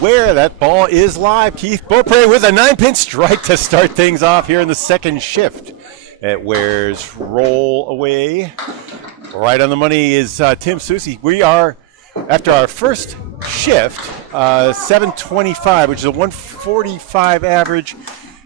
Where that ball is live. Keith Beaupre with a 9-pin strike to start things off here in the second shift at Ware's roll away. Right on the money is Tim Susie. We are, after our first shift, 725, which is a 145 average,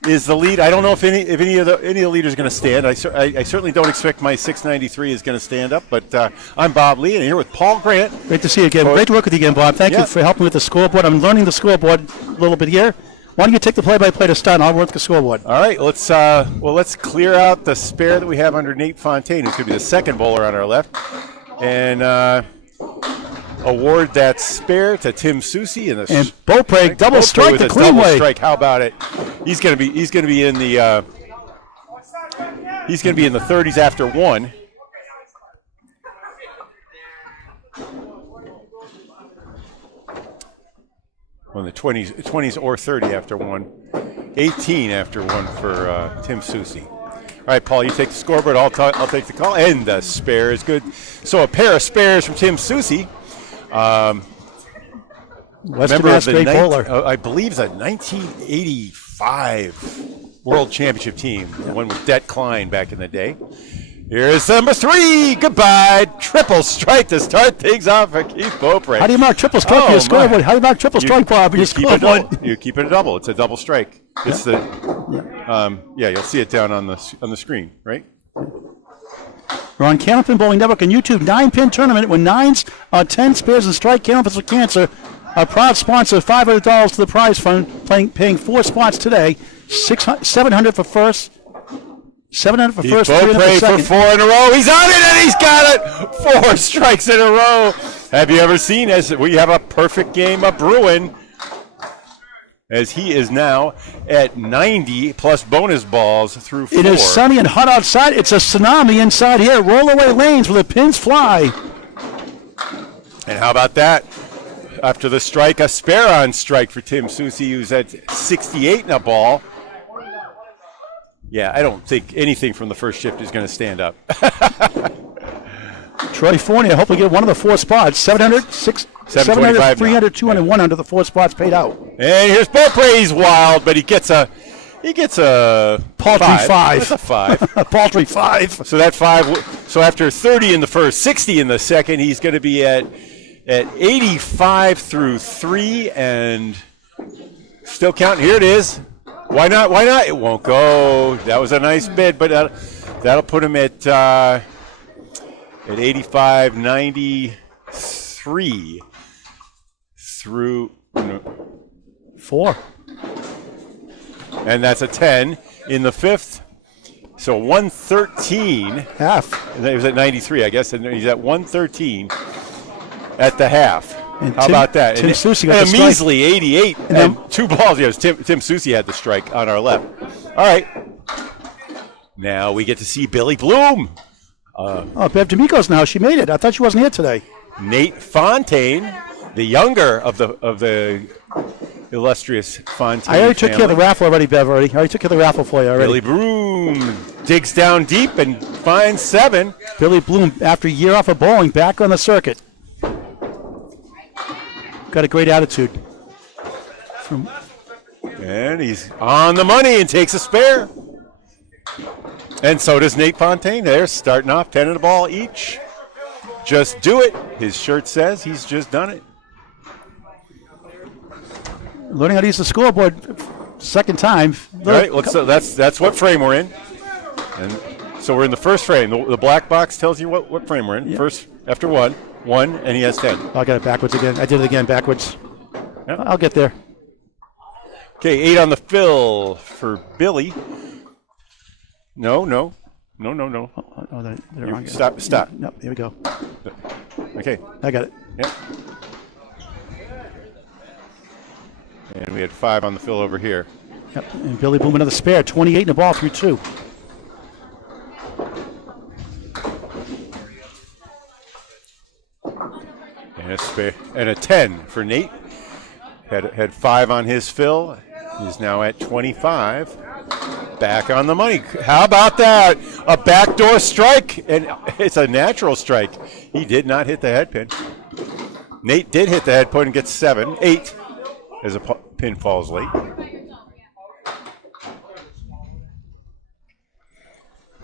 is the lead. I don't know if any of the leaders are going to stand. I certainly don't expect my 693 is going to stand up, but I'm Bob Lee, and here with Paul Grant. Great to see you again. Great to work with you again, Bob. Thank you for helping with the scoreboard. I'm learning the scoreboard a little bit here. Why don't you take the play-by-play to start, and I'll work the scoreboard. All right, let's clear out the spare that we have under Nate Fontaine, who's going to be the second bowler on our left, and award that spare to Tim Susie and Beaupre double strike the clean way. Strike. How about it? He's going to be in the 30s after one. On the 20s or 30 after one. 18 after one for Tim Susie. All right, Paul, you take the scoreboard. I'll take the call, and the spare is good. So a pair of spares from Tim Susie. Member of the bowler. I believe the 1985 World Championship team, the one with Det Klein back in the day. Here's number 3. Goodbye. Triple strike to start things off for Keith Beaupre. How do you mark triple strike for your scoreboard? How do you mark triple strike, Bob? You keep it a double. It's a double strike. It's you'll see it down on the screen, right? We're on Candlepin Bowling Network and YouTube 9-pin tournament with 9s, 10 spares and strike. Candlepins for Cancer, a proud sponsor of $500 to the prize fund, paying 4 spots today. $700 for first. $700 for first. Beaupre for 4 in a row. He's on it, and he's got it. 4 strikes in a row. Have you ever seen as we have a perfect game of Bruin? As he is now at 90 plus bonus balls through 4. It is sunny and hot outside. It's a tsunami inside here. Roll away lanes where the pins fly. And how about that? After the strike, a spare on strike for Tim Susie, who's at 68 in a ball. Yeah, I don't think anything from the first shift is going to stand up. Troy Fournier hopefully get one of the 4 spots. 700, 300, 200, 100. The 4 spots paid out. And here's Beaupre. He's wild, but he gets a paltry 5. That's a 5. A paltry 5. So that 5. So after 30 in the first, 60 in the second, he's going to be at 85 through 3, and still counting. Here it is. Why not? Why not? It won't go. That was a nice bid, but that'll put him at 85, 93 through 4. And that's a 10 in the fifth. So 113. Half. And he was at 93, I guess, and he's at 113 at the half. And how about that? Tim Susie got a measly 88 and 2 balls. Yes, Tim Susie had the strike on our left. All right. Now we get to see Billy Bloom. Bev D'Amico's now. She made it. I thought she wasn't here today. Nate Fontaine, the younger of the illustrious Fontaine. I already took care of the raffle already, Bev. I already took care of the raffle for you already. Billy Bloom digs down deep and finds 7. Billy Bloom, after a year off of bowling, back on the circuit. Got a great attitude. And he's on the money and takes a spare. And so does Nate Fontaine. They're starting off 10 in the ball each. Just do it. His shirt says he's just done it. Learning how to use the scoreboard second time. All right, that's what frame we're in. And so we're in the first frame. The black box tells you what frame we're in. Yep. First, after 1, and he has 10. I got it backwards again. I did it again backwards. Yep. I'll get there. Okay, 8 on the fill for Billy. No. Oh, they're wrong. Stop. Nope, here we go. Okay. I got it. Yep. And we had 5 on the fill over here. Yep. And Billy Bloom another spare. 28 in the ball through 2. And a spare and a 10 for Nate. Had 5 on his fill. He's now at 25. Back on the money. How about that? A backdoor strike, and it's a natural strike. He did not hit the head pin. Nate did hit the head pin and gets 8. as a pin falls late.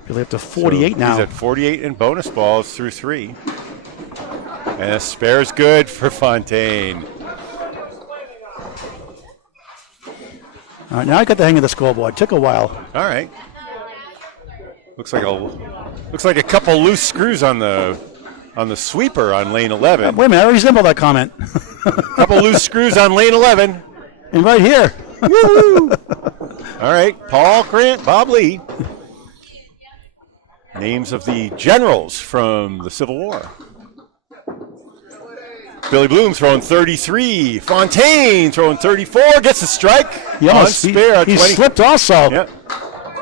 Billy up to 48 now. He's at 48 in bonus balls through 3. And a spare's good for Fontaine. All right, now I got the hang of the scoreboard. Took a while. All right. Looks like a couple loose screws on the sweeper on lane 11. Wait a minute, I resemble that comment. Couple loose screws on lane 11. And right here. Woo! All right, Paul Grant, Bob Lee. Names of the generals from the Civil War. Billy Bloom throwing 33. Fontaine throwing 34. Gets a strike. He almost spare. he slipped also. Yep.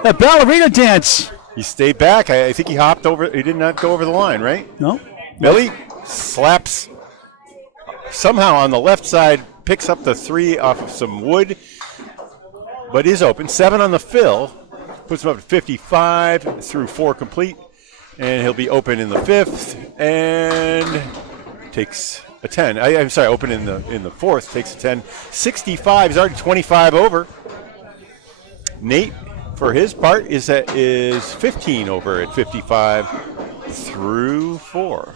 That ballerina dance. He stayed back. I think he hopped over. He did not go over the line, right? No. Billy slaps somehow on the left side, picks up the 3 off of some wood, but is open. 7 on the fill. Puts him up to 55 through 4 complete. And he'll be open in the 5th and takes a 10. I'm sorry, open in the 4th, takes a 10. 65, he's already 25 over. Nate, for his part, is 15 over at 55 through 4.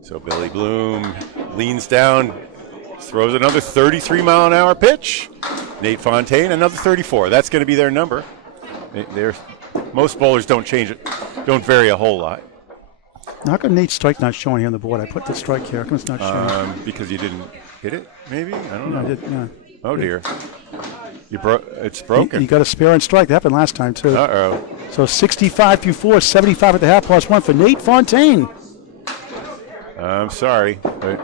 So Billy Bloom leans down, throws another 33-mile-an-hour pitch. Nate Fontaine, another 34. That's going to be their number. Most bowlers don't vary a whole lot. How come Nate's strike not showing here on the board? I put the strike here. How come it's not showing? Because you didn't hit it, maybe? I don't know. I did, yeah. Oh, dear. It's broken. You got a spare and strike. That happened last time, too. Uh-oh. So 65 through 4, 75 at the half plus 1 for Nate Fontaine. I'm sorry, but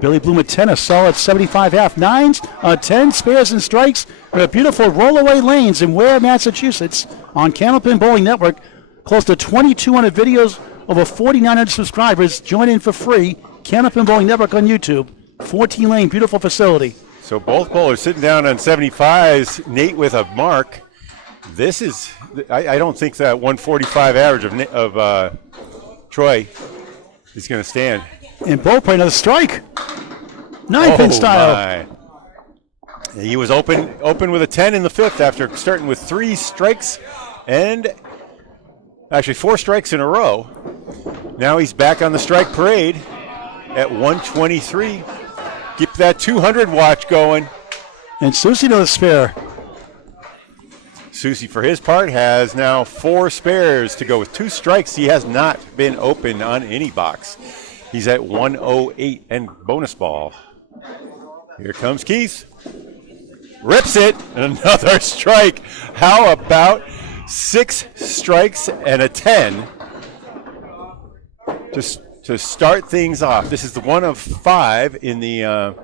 Billy Bloom at 10, a solid 75 half. 9s, 10 spares and strikes. We have beautiful rollaway lanes in Ware, Massachusetts on Candlepin Bowling Network. Close to 2,200 videos, over 4,900 subscribers. Join in for free. Candlepin Bowling Network on YouTube. 14-lane, beautiful facility. So both bowlers sitting down on 75s. Nate with a mark. This is, I don't think that 145 average of Troy is going to stand. And Bo playing another strike. 9-pin style. My. He was open with a 10 in the 5th after starting with 3 strikes and actually 4 strikes in a row. Now he's back on the strike parade at 123. Keep that 200 watch going. And Susie to the spare. Susie, for his part, has now 4 spares to go with 2 strikes. He has not been open on any box. He's at 108 and bonus ball. Here comes Keith. Rips it. Another strike. How about 6 strikes and a 10 just to start things off? This is the one of 5 in the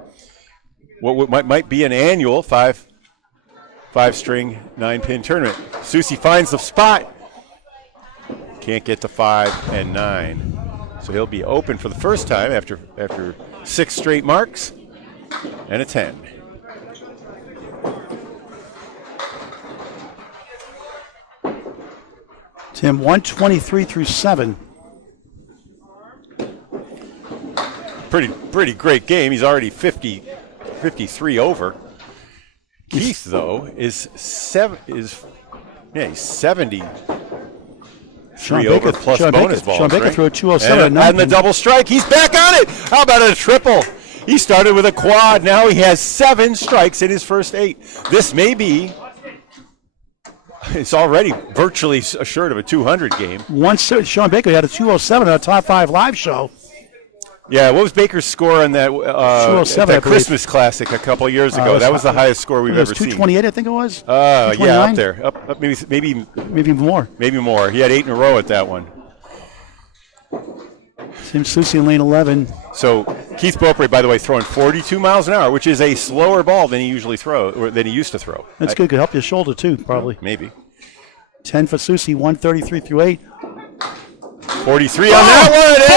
what might be an annual 5-string 9-pin tournament. Susie finds the spot. Can't get to 5 and 9. So he'll be open for the first time after 6 straight marks and a 10. Tim, 123 through 7. Pretty great game. He's already 53 over. Keith, though, is 70. Sean over Baker, plus Sean bonus Baker, balls, Sean Baker right? threw a 207. And the double strike. He's back on it. How about a triple? He started with a quad. Now he has 7 strikes in his first 8. This may be. It's already virtually assured of a 200 game. Sean Baker had a 207 on a top 5 live show. Yeah, what was Baker's score on that 207, that Christmas Classic a couple years ago? That was the highest score we've ever seen. 228, I think it was. Yeah, up there. Up maybe more. Maybe more. He had 8 in a row at that one. Tim Susie in lane 11. So Keith Beaupre, by the way, throwing 42 miles an hour, which is a slower ball than he usually than he used to throw. That's good. Could help your shoulder too, probably. Maybe. 10 for Susie, 133 through 8. 43 on that one. And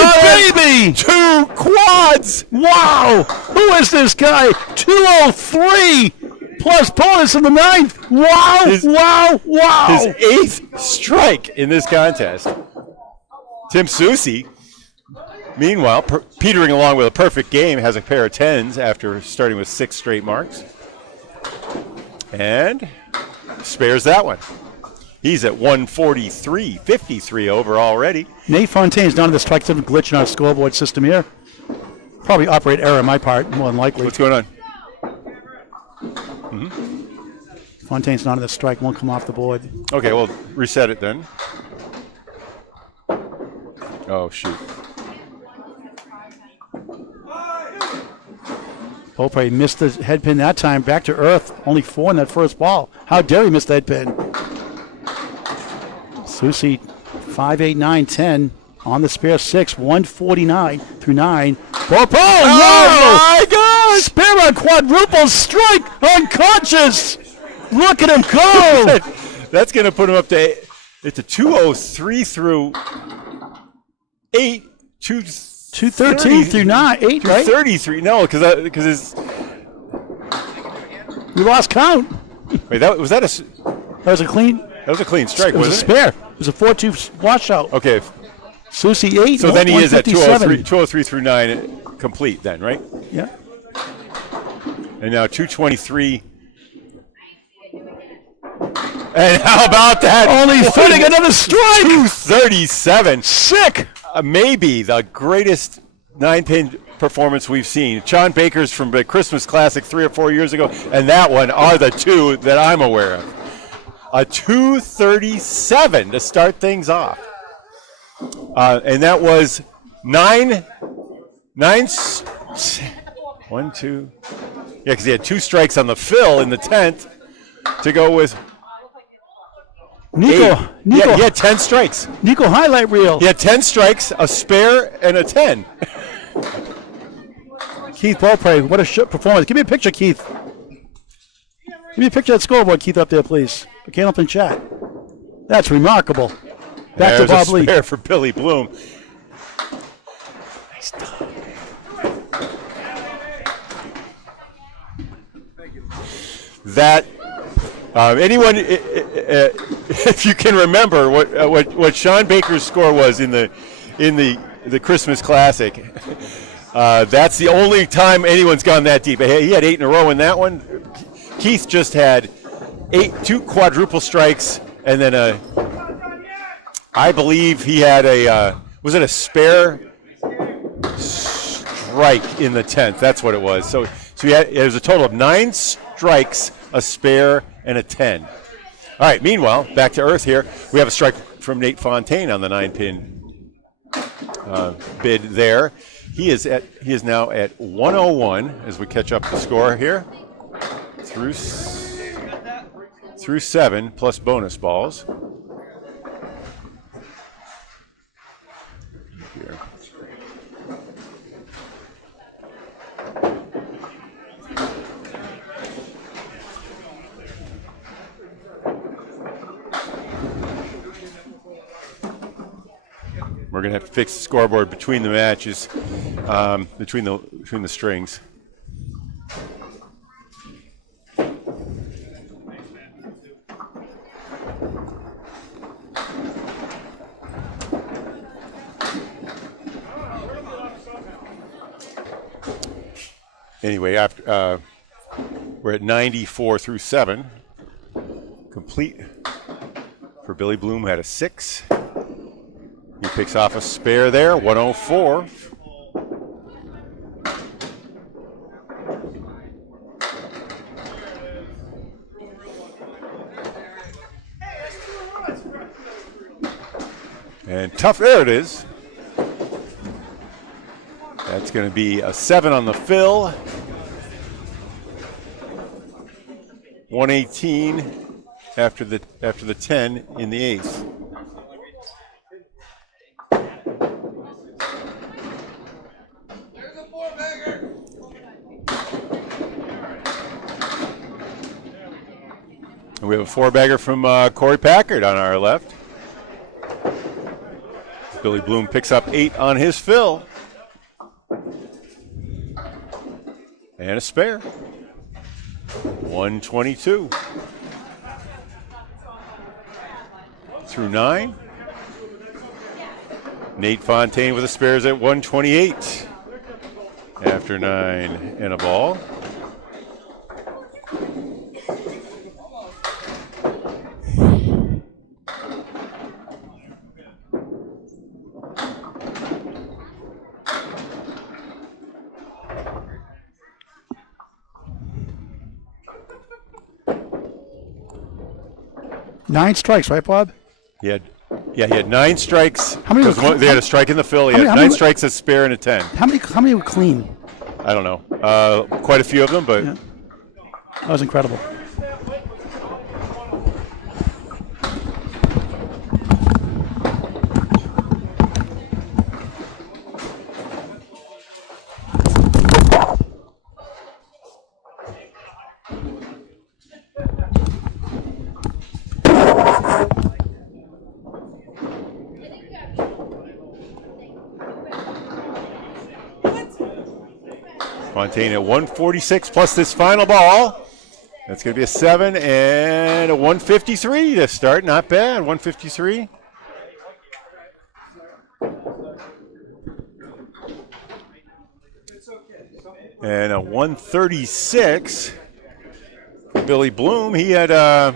Bunch baby! 2 quads! Wow! Who is this guy? 203! plus bonus in the ninth. Wow, wow. His 8th strike in this contest. Tim Susie, meanwhile, petering along with a perfect game, has a pair of 10s after starting with 6 straight marks. And spares that one. He's at 143, 53 over already. Nate Fontaine's down to the strike zone, glitch in our scoreboard system here. Probably operate error on my part, more than likely. What's going on? Fontaine's not in the strike, won't come off the board. Okay, well, reset it then. Oh, shoot. Beaupre missed the head pin that time. Back to earth. Only 4 in that first ball. How dare he miss the head pin? Susie, 5, 8, 9, 10. On the spare 6, 149 through 9. Beaupre! Oh, my God! Spare on quadruple strike! Unconscious! Look at him go! That's going to put him up to, it's a 203 through 8. 213 through 9, 8, right? 33. No, because his. We lost count. Wait, that was a clean. That was a clean strike, It was a wasn't spare. It was a 4-2 washout. Okay. Susie 8. So then he is at 157. 203 through 9 complete then, right? Yeah. And now 223. And how about that? Only footing another strike. 237. Sick. Maybe the greatest 9-pin performance we've seen. Sean Baker's from the Christmas Classic 3 or 4 years ago, and that one are the two that I'm aware of. A 237 to start things off. And that was 1, 2. Yeah, because he had 2 strikes on the fill in the 10th to go with. Nico. He had 10 strikes. Nico highlight reel. He had 10 strikes, a spare, and a 10. Keith Beaupre, what a performance. Give me a picture, Keith. Give me a picture of that scoreboard, Keith, up there, please. For Candlepin chat. That's remarkable. Back to Bob Lee. There's a spare for Billy Bloom. Nice dog. That anyone, if you can remember what Sean Baker's score was in the Christmas Classic, that's the only time anyone's gone that deep. He had 8 in a row in that one. Keith just had 2 quadruple strikes, and then I believe he had was it a spare strike in the 10th? That's what it was. So it was a total of 9 strikes, a spare, and a 10. All right, meanwhile, back to earth here. We have a strike from Nate Fontaine on the 9-pin bid there. He is now at 101 as we catch up the score here through 7 plus bonus balls. Here. We're going to have to fix the scoreboard between the matches, between the strings. Anyway, after we're at 94 through 7, complete for Billy Bloom. Had a 6. He picks off a spare there, 104. And tough, there it is. That's going to be a 7 on the fill. 118 after the 10 in the ace. And we have a 4-bagger from Corey Packard on our left. Billy Bloom picks up 8 on his fill. And a spare. 122. Through 9. Nate Fontaine with the spares at 128. After 9 and a ball. Nine strikes, right, Bob? He had 9 strikes. How many? They had a strike in the fill. He had 9 strikes, a spare, and a 10. How many were clean? I don't know. Quite a few of them, but Yeah. That was incredible. Fontaine at 146 plus this final ball. That's going to be a 7 and a 153 to start. Not bad, 153. And a 136. Billy Bloom, he had a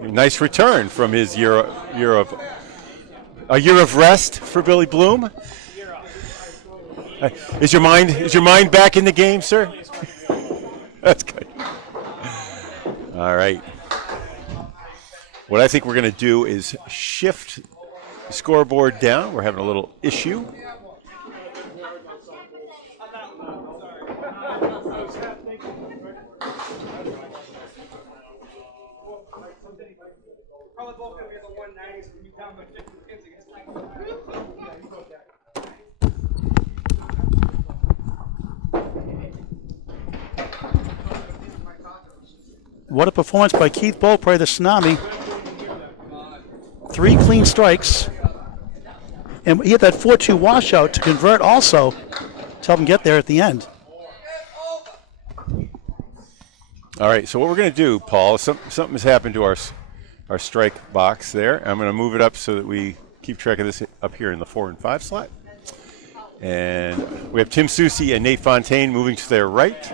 nice return from his year of rest for Billy Bloom. Is your mind back in the game, sir? That's good. All right. What I think we're going to do is shift the scoreboard down. We're having a little issue. What a performance by Keith Beaupre, the Tsunami. 3 clean strikes. And he had that 4-2 washout to convert also to help him get there at the end. All right, so what we're going to do, Paul, something has happened to our strike box there. I'm going to move it up so that we keep track of this up here in the 4 and 5 slot. And we have Tim Susie and Nate Fontaine moving to their right.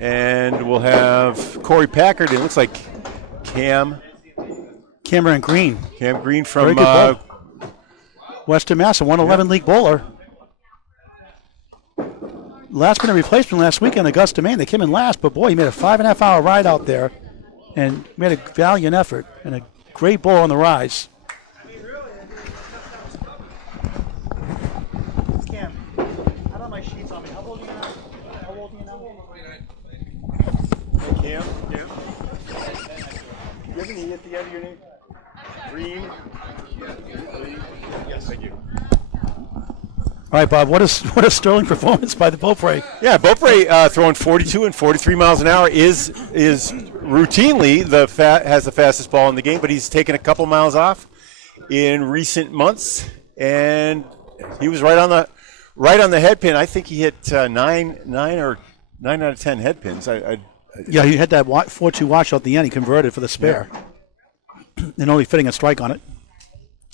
And we'll have Corey Packard. It looks like Cameron Green. Cam Green from Western Mass, a 111 league bowler. Last minute replacement last weekend, Augusta, Maine. They came in last, but boy, he made a 5.5 hour ride out there and made a valiant effort and a great bowl on the rise. Cam, I don't have my sheets on me. How old are you now? How old are you now? Cam? You have an E at the end of your name? Green? Yes, thank you. All right, Bob, what a sterling performance by the Beaupre. Yeah, Beaupre throwing 42 and 43 miles an hour is routinely has the fastest ball in the game, but he's taken a couple miles off in recent months, and he was right on the head pin. I think he hit 9 out of 10 head pins. Yeah, he had that 4-2 washout at the end. He converted for the spare, and only fitting a strike on it.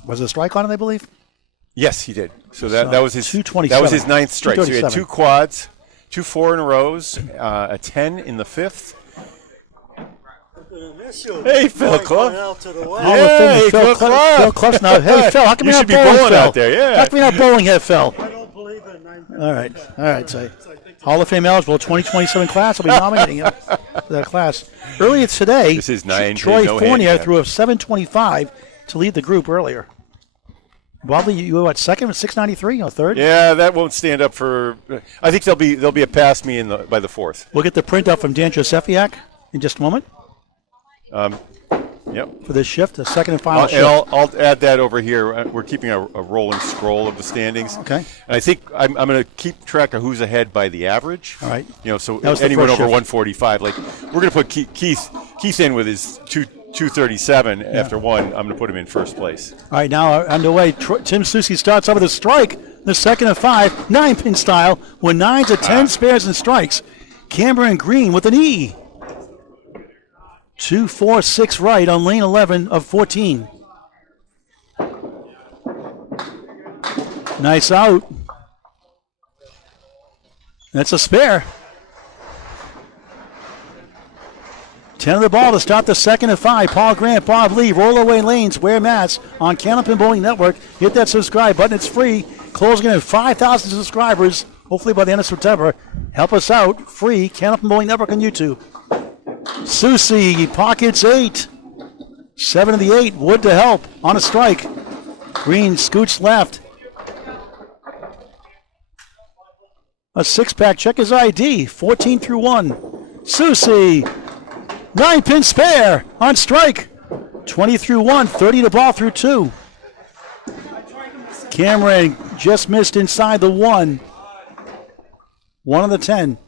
Was it a strike on it, I believe? Yes, he did. So that was his 227. That was his 9th strike. So he had 2 quads, 2 4 in a rows, a 10 in the 5th. Hey, Phil Clough. Hey, Phil Clough's not. Hey, Phil, how come You you're should not be bowling, bowling Phil? out there, yeah. How come you're not bowling here, Phil? I don't believe it. All right. So Hall of Fame eligible 2027 class will be nominating him for that class. Earlier today, This is 9 Troy no Fournier handicap. threw a 725 to lead the group earlier. Bobley, you were what, second with 693 or third? Yeah, that won't stand up for. I think there'll be a past me by the 4th. We'll get the printout from Dan Josefiak in just a moment Yep. for this shift, the second and final shift. And I'll add that over here. We're keeping a rolling scroll of the standings. Okay. And I think I'm going to keep track of who's ahead by the average. All right. So That was the anyone first over shift. 145. Like we're going to put Keith in with his 237 after 1. I'm going to put him in first place. All right, now underway. Tim Susie starts off with a strike. The second of 5, 9-pin style, with 9s, 10 spares, and strikes. Cameron Green with an E. 2, 4, 6 right on lane 11 of 14. Nice out. That's a spare. 10 of the ball to start the second of 5. Paul Grant, Bob Lee, roll away lanes, Ware Mass on Candlepin Bowling Network. Hit that subscribe button. It's free. Closing in at 5,000 subscribers, hopefully by the end of September. Help us out. Free. Candlepin Bowling Network on YouTube. Susie, pockets 8. 7 of the 8. Wood to help on a strike. Green scoots left. A 6-pack. Check his ID. 14 through 1. Susie. 9-pin spare on strike. 20 through 1, 30 to ball through 2. Cameron just missed inside the 1. 1 of the 10.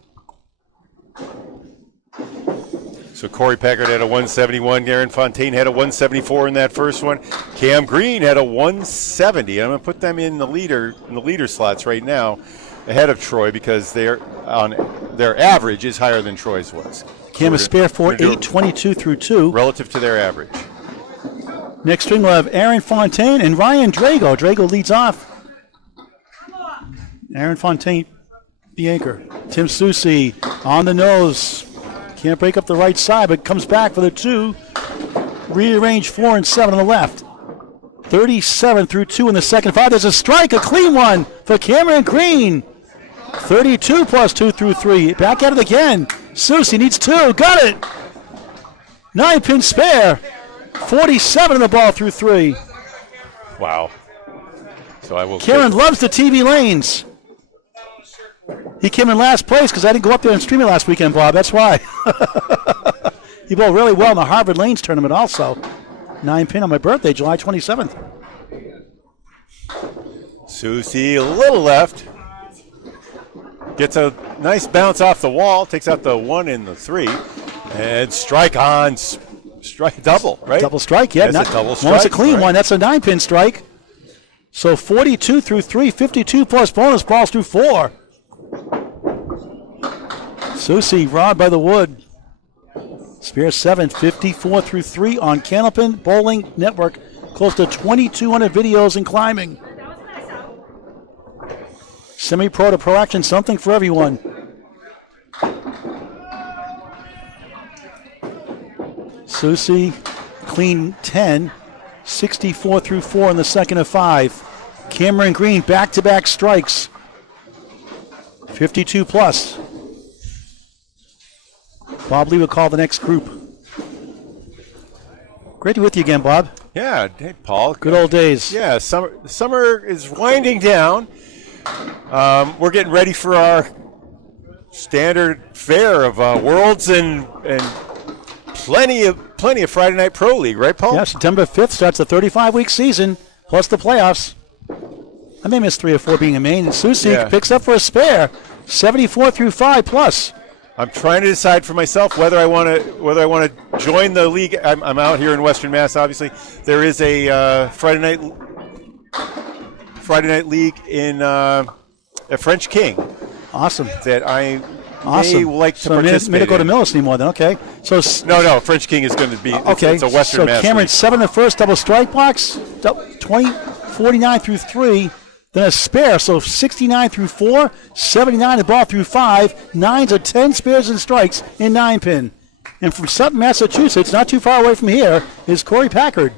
So Corey Packard had a 171. Aaron Fontaine had a 174 in that first one. Cam Green had a 170. I'm going to put them in the leader slots right now, ahead of Troy, because their average is higher than Troy's was. Cam is spare for 822 through 2. Relative to their average. Next string we'll have Aaron Fontaine and Ryan Drago. Drago leads off. Aaron Fontaine, the anchor. Tim Susie on the nose. Can't break up the right side, but comes back for the 2. Rearrange 4 and 7 on the left. 37 through 2 in the second 5. There's a strike, a clean one for Cameron Green. 32 plus 2 through 3. Back at it again. Susie needs 2. Got it. 9-pin spare. 47 in the ball through 3. Wow. So I will. Karen loves the TV lanes. He came in last place because I didn't go up there and stream it last weekend, Bob. That's why. He bowled really well in the Harvard Lanes tournament also. 9-pin on my birthday, July 27th. Susie a little left. Gets a nice bounce off the wall. Takes out the 1 and the 3. And strike on. Strike double, right? Double strike, yeah. That's a double strike. That's a clean one. That's a 9-pin strike. So 42 through 3, 52 plus bonus balls through 4. Susie robbed by the wood. Spare 7, 54 through 3 on Candlepin Bowling Network. Close to 2,200 videos and climbing. Semi-pro to pro action, something for everyone. Susie, clean 10, 64 through 4 in the second of 5. Cameron Green, back-to-back strikes. 52 plus. Bob Lee will call the next group. Great to be with you again, Bob. Yeah, hey, Paul. Good old days. Yeah, summer is winding down. We're getting ready for our standard fare of Worlds and plenty of Friday Night Pro League, right, Paul? Yeah, September 5th starts the 35-week season, plus the playoffs. I may miss 3 or 4 being in Maine. And Susie picks up for a spare, 74 through 5 plus. I'm trying to decide for myself whether I want to join the league. I'm out here in Western Mass. Obviously, there is a Friday night league in at French King. Awesome. That I may like to participate. So may not go to Millis anymore then. Okay. So no. French King is going to be. Okay. It's a Western Mass. So Cameron league. 7 the first double strike box, 49 through 3. Then a spare, so 69 through 4, 79 the ball through 5, 9s are 10 spares and strikes in 9-pin. And from Sutton, Massachusetts, not too far away from here, is Corey Packard.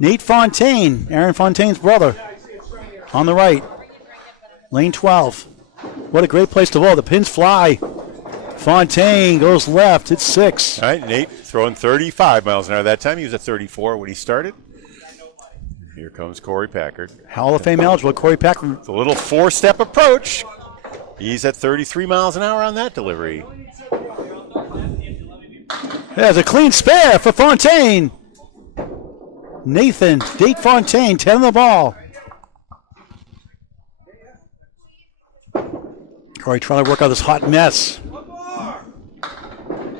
Nate Fontaine, Aaron Fontaine's brother, on the right. Lane 12. What a great place to bowl. The pins fly. Fontaine goes left. It's 6. All right, Nate throwing 35 miles an hour that time. He was at 34 when he started. Here comes Corey Packard. Hall of Fame eligible, Corey Packard. It's a little 4-step approach. He's at 33 miles an hour on that delivery. There's a clean spare for Fontaine. Nate Fontaine, 10 on the ball. Corey trying to work out this hot mess.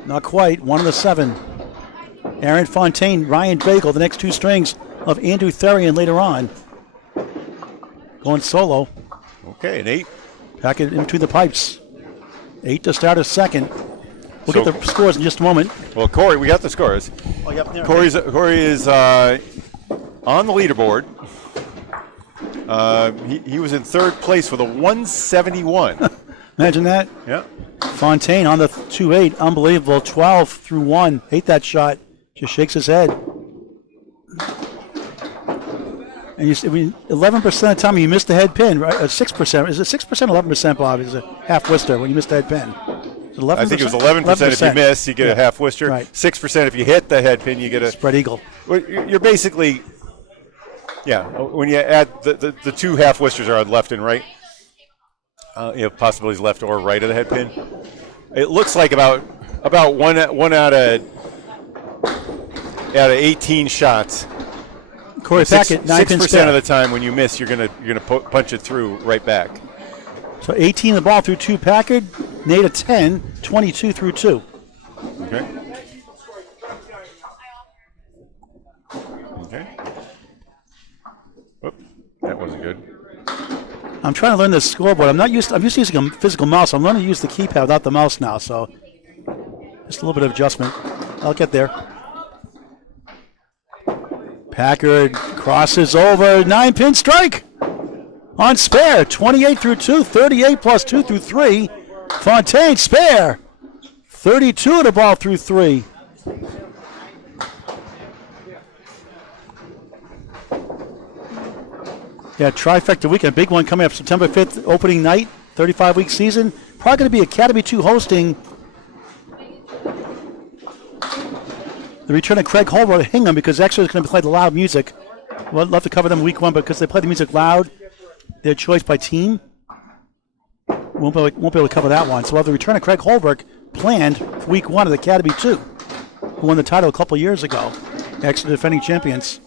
Not quite. 1 of the 7. Aaron Fontaine, Ryan Drago, the next 2 strings of Andrew Therian later on. Going solo. Okay, Nate Packard in between the pipes. 8 to start a second. We'll get the scores in just a moment. Well, Corey, we got the scores. Oh, yep, there. Corey is on the leaderboard. He was in third place with a 171. Imagine that. Yeah. Fontaine on the 2-8. Unbelievable. 12 through 1. Hate that shot. Just shakes his head. And 11% of the time you missed the head pin, right? 6%. Is it 6% or 11%, Bob? Is it half Worcester when you missed the head pin? Is it 11%? I think it was 11% if you miss, you get a half Worcester. Right. 6% if you hit the head pin, you get a spread eagle. You're basically, when you add the two half Worcesters are on left and right, possibilities left or right of the head pin. It looks like about one out of 18 shots. Corey Packard, 6% of the time when you miss, you're gonna punch it through right back. So 18 the ball through 2 Packard. Nate a 10, 22 through 2. Okay. Oop, that wasn't good. I'm trying to learn this scoreboard. I'm used to using a physical mouse. I'm learning to use the keypad without the mouse now, so just a little bit of adjustment. I'll get there. Packard crosses over, 9-pin strike on spare, 28 through 2, 38 plus 2 through 3. Fontaine spare, 32 of the ball through 3. Yeah, trifecta weekend, big one coming up September 5th, opening night, 35-week season. Probably going to be Academy 2 hosting the return of Craig Holbrook at Hingham because Exeter is going to play the loud music. We'd love to cover them week 1, but because they play the music loud, their choice by team, won't be able to cover that one. So we'll have the return of Craig Holbrook planned for week 1 of the Academy 2, who won the title a couple years ago. Exeter defending champions.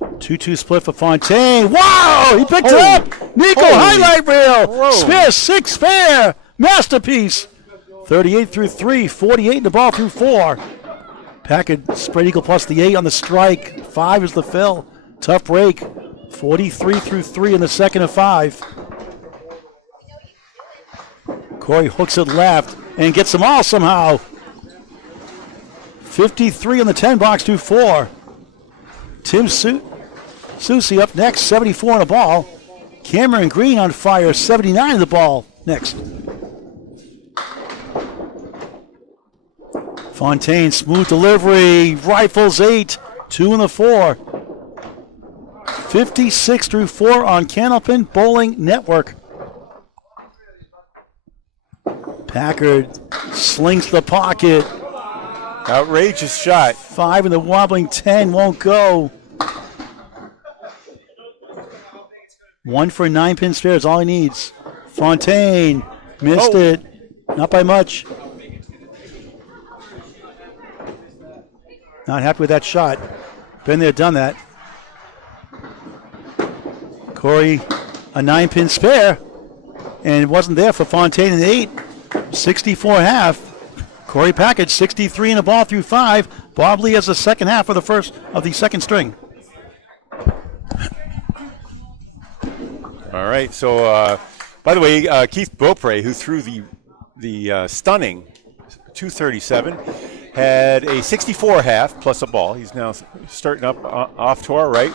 2-2 split for Fontaine. Wow! He picked it up! Nico highlight reel! Spare 6 spare! Masterpiece! 38 through 3, 48 in the ball through 4. Packard spread eagle plus the 8 on the strike. 5 is the fill. Tough break. 43 through 3 in the second of 5. Corey hooks it left and gets them all somehow. 53 in the 10 box through 4. Tim Susie up next, 74 on the ball. Cameron Green on fire, 79 on the ball next. Fontaine, smooth delivery, rifles 8, 2 in the 4. 56 through 4 on Candlepin Bowling Network. Packard slings the pocket. Outrageous shot. 5 in the wobbling 10 won't go. 1 for a 9-pin spare is all he needs. Fontaine missed it. Not by much. Not happy with that shot. Been there, done that. Corey, a 9-pin spare. And it wasn't there for Fontaine in 8. 64 half. Corey Packard, 63 in the ball through 5. Bob Lee has the second half of the second string. All right. So, by the way, Keith Beaupre, who threw the stunning 237, had a 64 half plus a ball. He's now starting up off to our right.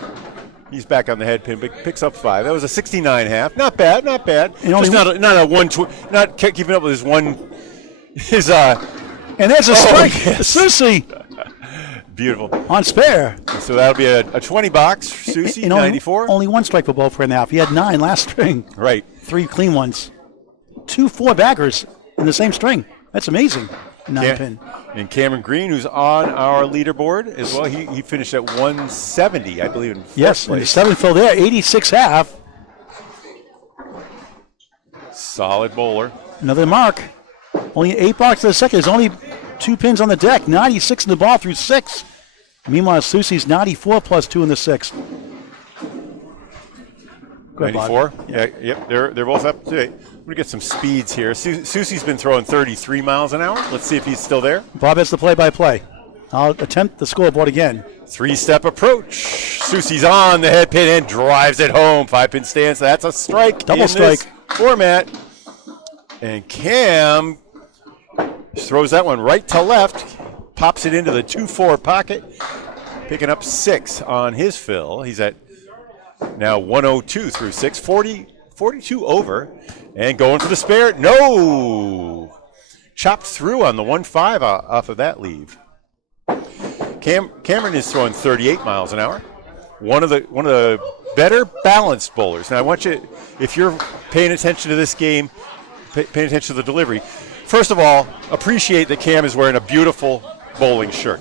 He's back on the head pin, but picks up 5. That was a 69 half. Not bad, not bad. Just not a 120. Not keeping up with his one. And there's a strike. Yes. Susie. Beautiful. On spare. So that'll be a 20 box. Susie, 94. Only 1 strike for Beaupre and a half. He had 9 last string. Right. 3 clean ones. 2 4-baggers in the same string. That's amazing. 9-pin. And Cameron Green, who's on our leaderboard as well, he finished at 170, I believe, in yes, place. And the 7 fill there, 86 half. Solid bowler. Another mark. Only 8 boxes to the second. There's only 2 pins on the deck. 96 in the ball through 6. Meanwhile, Susie's 94 plus 2 in the 6th. 94? Yeah, yep. They're both up today. We're going to get some speeds here. Susie's been throwing 33 miles an hour. Let's see if he's still there. Bob has the play-by-play. I'll attempt the scoreboard again. 3-step approach. Susie's on the head pin and drives it home. 5-pin stance. That's a strike. Double strike. format. And Cam throws that one right to left, pops it into the 2-4 pocket, picking up 6 on his fill. He's at now 102 through 6, 42 over, and going for the spare. No! Chopped through on the 1-5 off of that leave. Cameron is throwing 38 miles an hour. One of the better balanced bowlers. Now I want you, if you're paying attention to this game, paying attention to the delivery, first of all, appreciate that Cam is wearing a beautiful bowling shirt.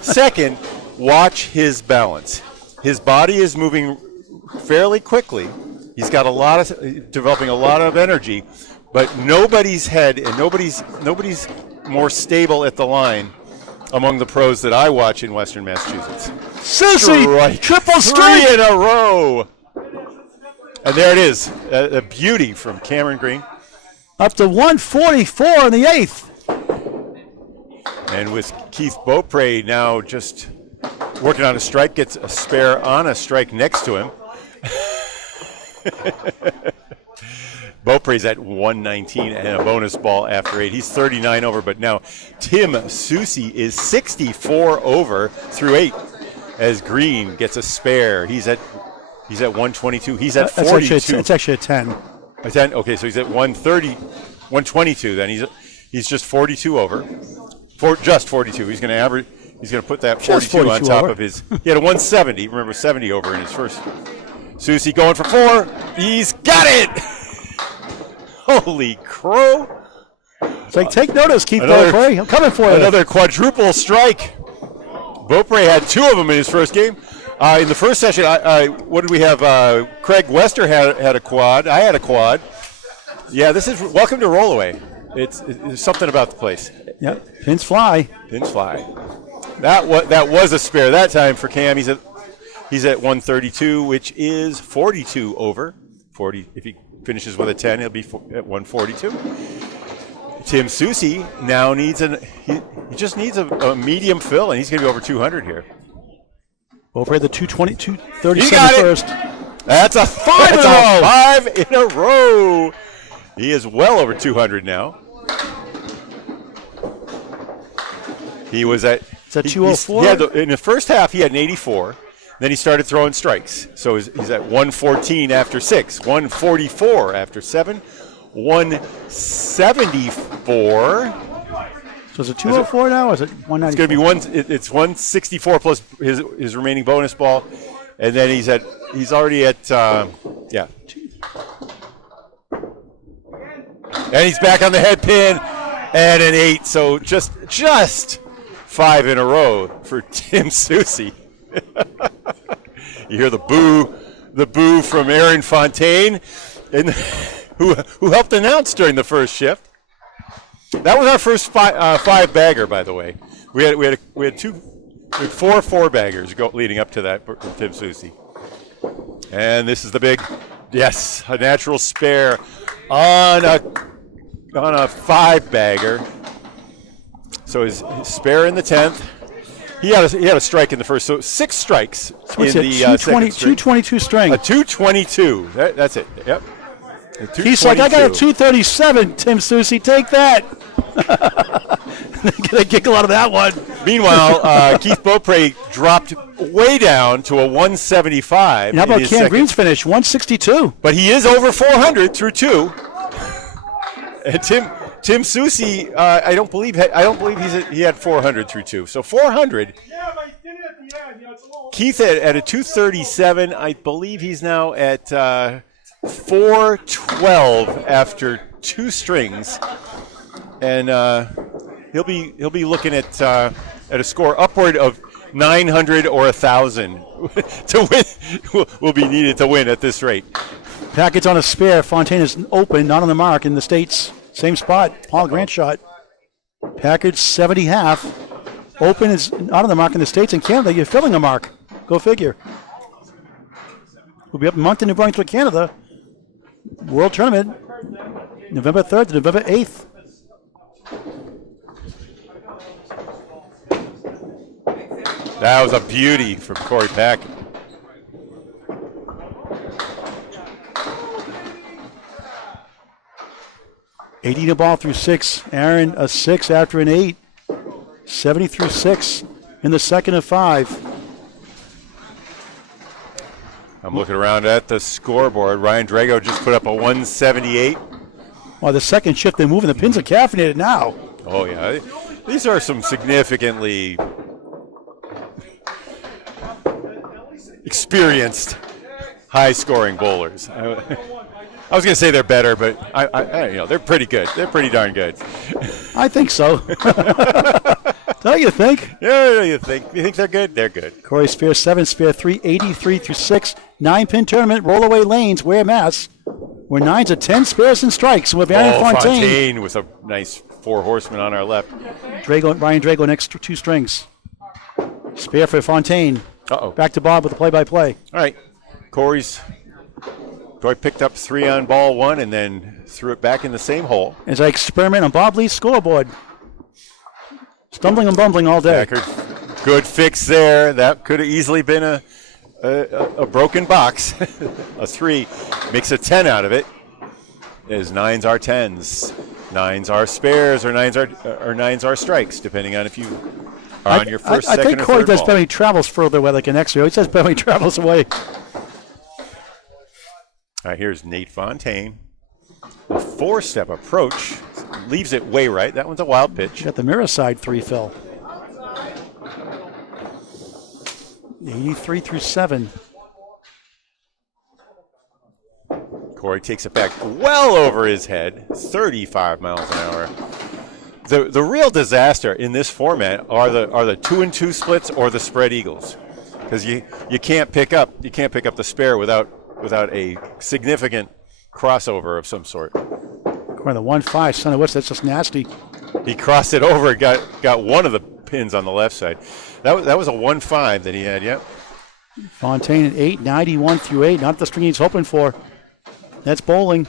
Second, watch his balance. His body is moving fairly quickly. He's got developing a lot of energy, but nobody's head and nobody's more stable at the line among the pros that I watch in Western Massachusetts. Susie, triple strike 3 in a row. And there it is, a beauty from Cameron Green. Up to 144 in the 8th. And with Keith Beaupre now just working on a strike, gets a spare on a strike next to him. Beaupre's at 119 and a bonus ball after 8. He's 39 over, but now Tim Susie is 64 over through 8 as Green gets a spare. He's at 122. He's at 42. It's actually a 10. A 10? Okay, so he's at 130, 122 then. He's just 42 over. Just 42. He's going to put that 42 on top of his. He had a 170. Remember, 70 over in his first. Susie going for 4. He's got it. Holy crow. It's like, take notice, Keith Beaupre. I'm coming for you. Another quadruple strike. Beaupre had 2 of them in his first game. In the first session, what did we have? Craig Wester had a quad. I had a quad. Yeah, this is welcome to Rollaway. It's something about the place. Yep, pins fly. Pins fly. That was a spare that time for Cam. He's at 132, which is 42 over. 40. If he finishes with a 10, he'll be at 142. Tim Susie now needs he just needs a medium fill, and he's going to be over 200 here. Over the 220, 237 He got first. That's a 5 in a row. 5 in a row. He is well over 200 now. He was at. Is that 204? In the first half, he had an 84. Then he started throwing strikes. So he's at 114 after 6, 144 after 7, 174. So is it 204 now, or is it 194? It's going to be it's 164 plus his remaining bonus ball, and then he's already at yeah. And he's back on the head pin, and an 8. So just 5 in a row for Tim Susie. You hear the boo from Aaron Fontaine, and who helped announce during the first shift. That was our first 5 bagger, by the way. We had 4 4-baggers leading up to that for Tim Susie. And this is the big, yes, a natural spare on a 5-bagger. So his spare in the 10th. He had a strike in the first, so 6 strikes in the second string. 222 string. A 222. That's it. Yep. He's like, I got a 237, Tim Susie. Take that. Get a giggle out of that one. Meanwhile, Keith Beaupre dropped way down to a 175. And how about Cam Green's finish? 162. But he is over 400 through 2. And Tim Susie, I don't believe he had 400 through 2. So 400. Yeah, but he did it at the end. Yeah, it's a little. Keith at a 237. I believe he's now at 412 after 2 strings, and he'll be looking at a score upward of 900 or 1,000 to win. Will be needed to win at this rate. Packard's on a spare. Fontaine is open, not on the mark in the States. Same spot. Paul Grant shot. Packard 70 half. Open is not on the mark in the States. In Canada, you're filling a mark. Go figure. We'll be up in Moncton, New Brunswick, Canada. World Tournament, November 3rd to November 8th. That was a beauty from Corey Packard. 80 to ball through 6. Aaron, a 6 after an 8. 70 through 6 in the second of 5. I'm looking around at the scoreboard. Ryan Drago just put up a 178. Well, the second shift, they're moving. The pins are caffeinated now. Oh, yeah. These are some significantly experienced, high-scoring bowlers. I was going to say they're better, but they're pretty good. They're pretty darn good. I think so. Don't you think? Yeah, you think they're good? They're good. Corey Spear 7, Spear 3, 83 through 6. 9-pin tournament, rollaway lanes, Ware, Mass. We're 9s at 10 spares and strikes with Aaron Fontaine. Fontaine with a nice 4 horsemen on our left. Ryan Drago next 2 strings. Spear for Fontaine. Back to Bob with the play-by-play. All right. Corey picked up 3 on ball 1 and then threw it back in the same hole. As I experiment on Bob Lee's scoreboard. Stumbling and bumbling all day. Packard, good fix there. That could have easily been a broken box. A 3 makes a 10 out of it. As 9s are 10s. 9s are spares or 9s are strikes, depending on if you are on your first, second, or third ball. I think Corey does better when he travels further away, like an X-ray. He says better when he travels away. All right, here's Nate Fontaine. A 4-step approach. Leaves it way right. That one's a wild pitch. You got the mirror side 3, Phil. 83 through 7. Corey takes it back well over his head. 35 miles an hour. The real disaster in this format are the 2-2 splits or the spread eagles, because you can't pick up the spare without a significant crossover of some sort. Corey, the 1-5, son of what's that's just nasty. He crossed it over, got one of the pins on the left side. That was a 1-5 that he had. Yep. Fontaine at 8, 91 through 8. Not the string he's hoping for. That's bowling.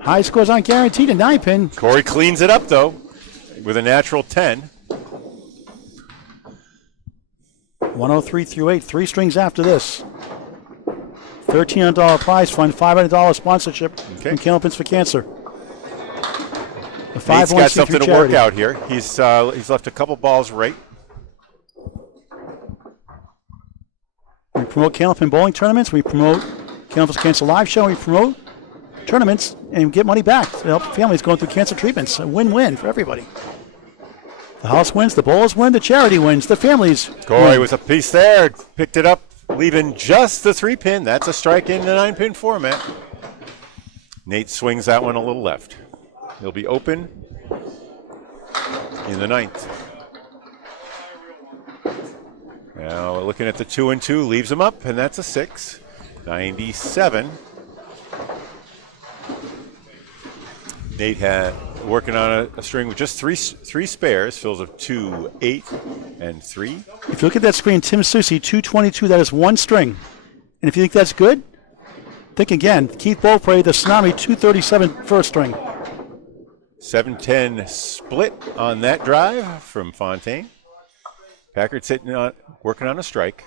High scores aren't guaranteed. A 9-pin. Corey cleans it up though, with a natural 10. 103 through 8. 3 strings after this. $1,300 prize fund. $500 sponsorship from Candlepins for Cancer. Nate's got something to work out here. He's left a couple balls right. We promote Candlepin bowling tournaments. We promote Candlepins Cancer Live Show. We promote tournaments and get money back to help families going through cancer treatments. A win-win for everybody. The house wins, the bowlers win, the charity wins, the families Corey win. with a piece there. Picked it up, leaving just the 3-pin. That's a strike in the 9-pin format. Nate swings that one a little left. He'll be open in the 9th. Now looking at the 2-2, leaves him up, and that's a 6. 97. Nate had working on a string with just three spares, fills of 2, 8, and 3. If you look at that screen, Tim Susie, 222, that is 1 string. And if you think that's good, think again. Keith Beaupre, the Tsunami, 237, first string. 7-10 split on that drive from Fontaine. Packard working on a strike.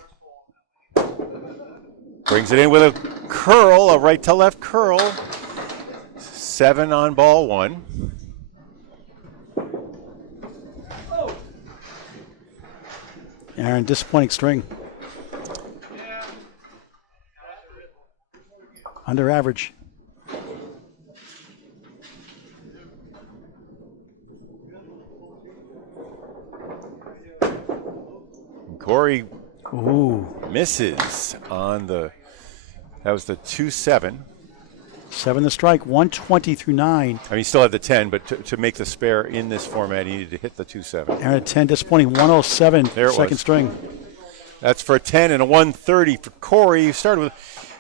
Brings it in with a curl, a right to left curl. 7 on ball 1. Aaron, disappointing string. Under average. Corey misses on that was the 2-7. 7 the strike, 120 through 9. I mean, he still had the 10, but to make the spare in this format, he needed to hit the 2-7. Aaron at 10, disappointing, 107, there it second was. string. That's for a 10 and a 130 for Corey.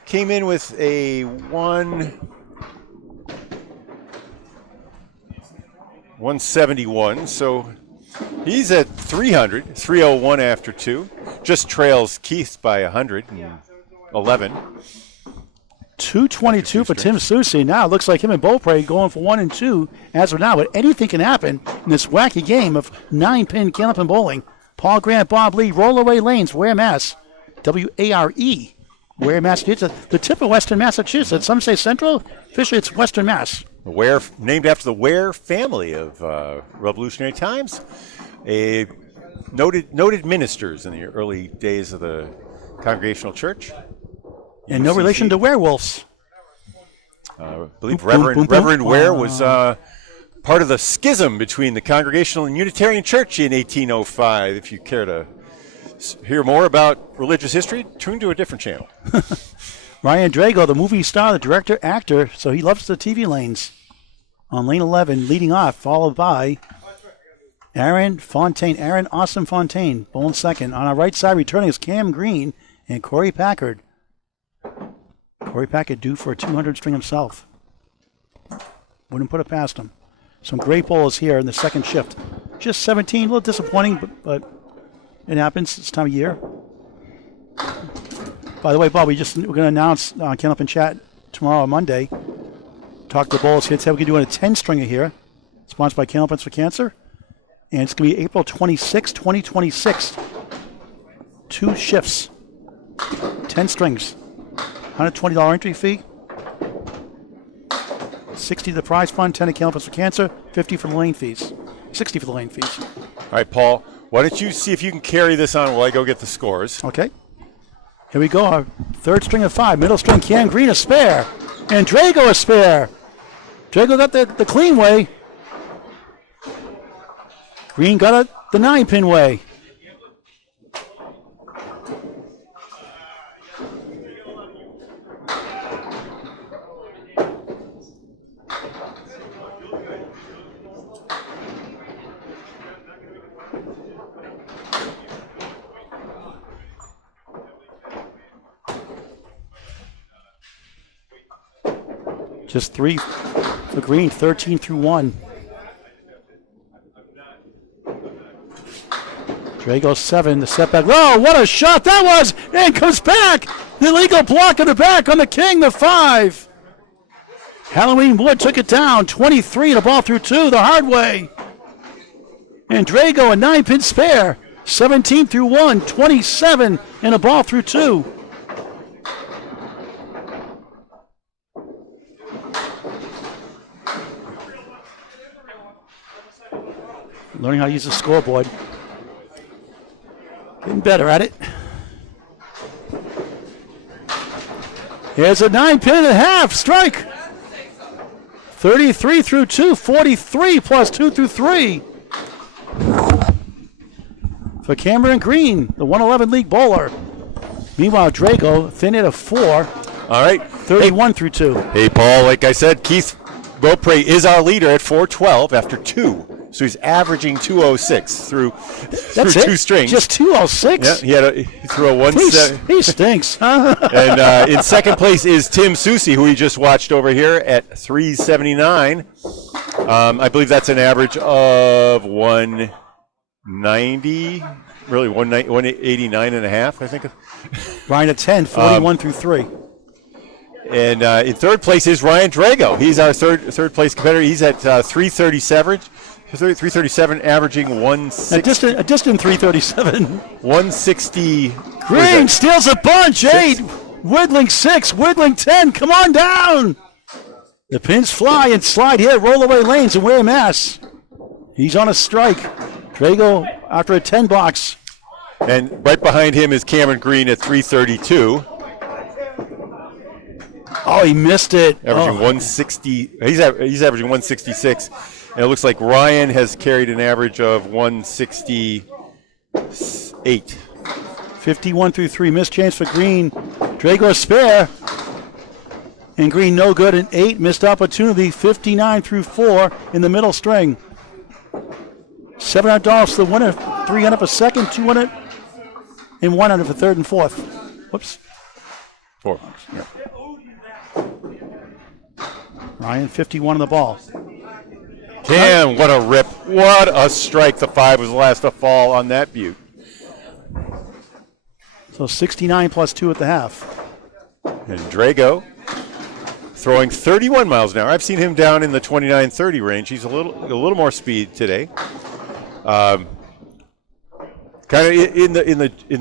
Came in with a 171, so he's at 300, 301 after 2. Just trails Keith by 111. 222 for Tim Susie. Now it looks like him and Beaupre going for 1 and 2 as of now, but anything can happen in this wacky game of 9-pin Candlepin bowling. Paul Grant, Bob Lee, rollaway lanes, Ware, Mass. WARE. Ware, Massachusetts. The tip of Western Massachusetts. Some say central. Officially, it's Western Mass. Ware, named after the Ware family of Revolutionary times, a noted ministers in the early days of the Congregational Church. And no relation to werewolves. I believe Reverend Ware was part of the schism between the Congregational and Unitarian Church in 1805. If you care to hear more about religious history, tune to a different channel. Ryan Drago, the movie star, the director, actor, so he loves the TV lanes. On lane 11, leading off, followed by Aaron Austin Fontaine, bowling second. On our right side, returning is Cam Green and Corey Packard. Corey Packard due for a 200 string himself. Wouldn't put it past him. Some great bowlers here in the second shift. Just 17, a little disappointing, but it happens this time of year. By the way, Bob, we're going to announce on Candlepin Chat tomorrow, Monday. Talk to the bowlers here. Today we're doing a 10-stringer here, sponsored by Candlepins for Cancer. And it's going to be April 26, 2026. 2 shifts. 10 strings. $120 entry fee. $60 the prize fund, $10 at Candlepins for Cancer, $50 for the lane fees. $60 for the lane fees. All right, Paul, why don't you see if you can carry this on while I go get the scores. Okay. Here we go. Our third string of 5. Middle string, Cam Green a spare. And Drago a spare. Drago got the clean way. Green got it the 9-pin way. Just 3 for Green, 13 through 1. Drago 7, the setback. Oh, what a shot that was! And comes back! The illegal block in the back on the king, the 5. Halloween Wood took it down, 23 and a ball through 2, the hard way. And Drago a 9-pin spare, 17 through 1, 27 and a ball through 2. Learning how to use the scoreboard. Getting better at it. Here's a 9-pin and a half strike. 33 through 2, 43 plus 2 through 3. For Cameron Green, the 111 league bowler. Meanwhile, Drago, thin at a 4. All right. 31 through 2. Hey, Paul, like I said, Keith Beaupre is our leader at 412 after 2. So he's averaging 206 through 2 strings. Just 206? Yeah, he threw a 1-7. He stinks, huh? And in second place is Tim Susie, who we just watched over here at 379. I believe that's an average of 190, really 189 and a half, I think. Ryan at 10, 41 through 3. And in third place is Ryan Drago. He's our third place competitor. He's at 337. 337, averaging 160. A distant 337. 160. Green steals a bunch. 8. Whittling 6. Whittling 10. Come on down. The pins fly and slide here. Roll away lanes and Ware Mass. He's on a strike. Drago after a 10 box. And right behind him is Cameron Green at 332. Oh, he missed it. Averaging 160. He's averaging 166. And it looks like Ryan has carried an average of 168. 51 through 3. Missed chance for Green. Drago spare. And Green no good. An 8. Missed opportunity. 59 through 4 in the middle string. $700 for the winner. 300 for second. 200 and 100 for third and fourth. Whoops. 4. Yeah. Ryan 51 on the ball. Damn, what a rip. What a strike. The 5 was the last to fall on that butte. So 69 plus 2 at the half. And Drago throwing 31 miles an hour. I've seen him down in the 29-30 range. He's a little more speed today. Kind of in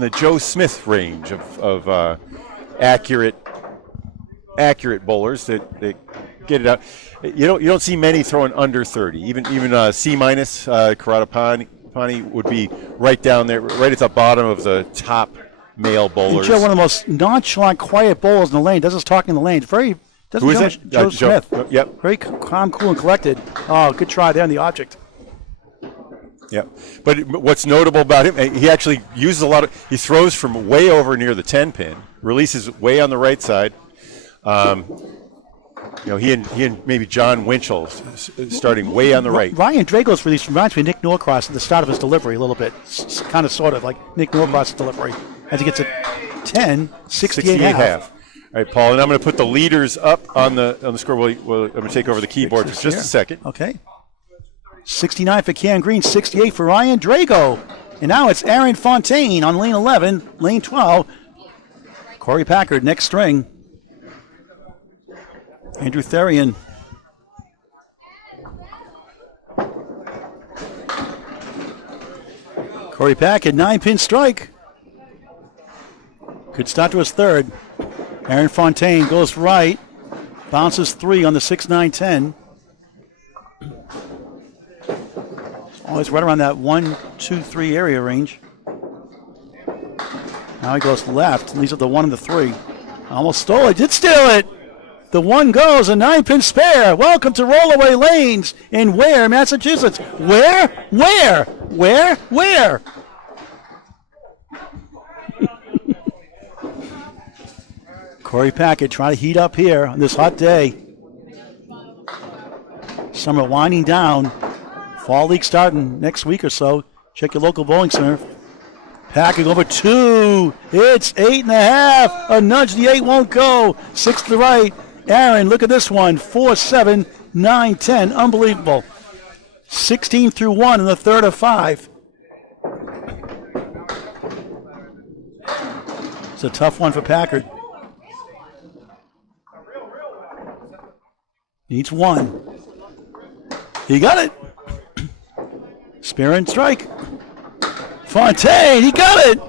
the Joe Smith range of accurate bowlers that get it out. You don't see many throwing under 30. Even C minus Karatapani would be right down there, right at the bottom of the top male bowlers. Joe, one of the most nonchalant, quiet bowlers in the lane. Doesn't talk in the lane. Who is that? Joe Smith. Yep. Very calm, cool, and collected. Oh, good try there on the object. Yeah, but what's notable about him, he actually uses he throws from way over near the 10 pin, releases way on the right side. He and maybe John Winchell starting way on the right. Ryan Drago's release reminds me of Nick Norcross at the start of his delivery a little bit. Kind of, sort of like Nick Norcross' delivery. As he gets a 10, 68 half. All right, Paul, and I'm going to put the leaders up on the scoreboard. I'm going to take over the keyboard for just a second. Okay. 69 for Cam Green, 68 for Ryan Drago. And now it's Aaron Fontaine on lane 11, lane 12. Corey Packard, next string. Andrew Therian. Corey Packard, 9-pin strike. Good start to his third. Aaron Fontaine goes right. Bounces 3 on the 6-9-10. Always right around that 1, 2, 3 area range. Now he goes left. Leaves up the 1 and the 3. Almost stole it. Did steal it. The 1 goes, a 9-pin spare. Welcome to Rollaway Lanes in Ware, Massachusetts. Where? Corey Packard trying to heat up here on this hot day. Summer winding down. Fall league starting next week or so. Check your local bowling center. Packard over 2. It's 8.5. A nudge, the 8 won't go. 6 to the right. Aaron, look at this one. 4, 7, 9, 10. Unbelievable. 16 through 1 in the third of 5. It's a tough one for Packard. Needs 1. He got it. Spare and strike. Fontaine, he got it.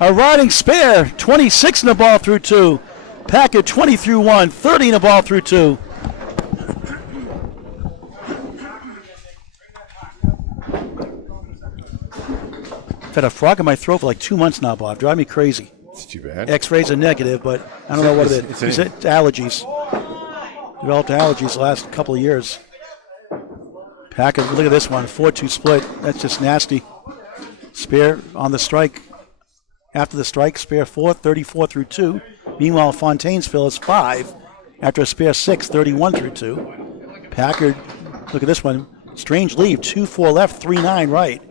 A riding spare. 26 in the ball through 2. Packard 20 through 1. 30 in the ball through 2. I've had a frog in my throat for like 2 months now, Bob. Driving me crazy. It's too bad. X-rays are negative, but I don't know what it is. It's allergies. Developed allergies the last couple of years. Packard, look at this one. 4-2 split. That's just nasty. Spare on the strike. After the strike, spare 4, 34 through 2. Meanwhile, Fontaine's fill is 5. After a spare 6, 31 through 2. Packard, look at this one. Strange leave. 2-4 left, 3-9 right.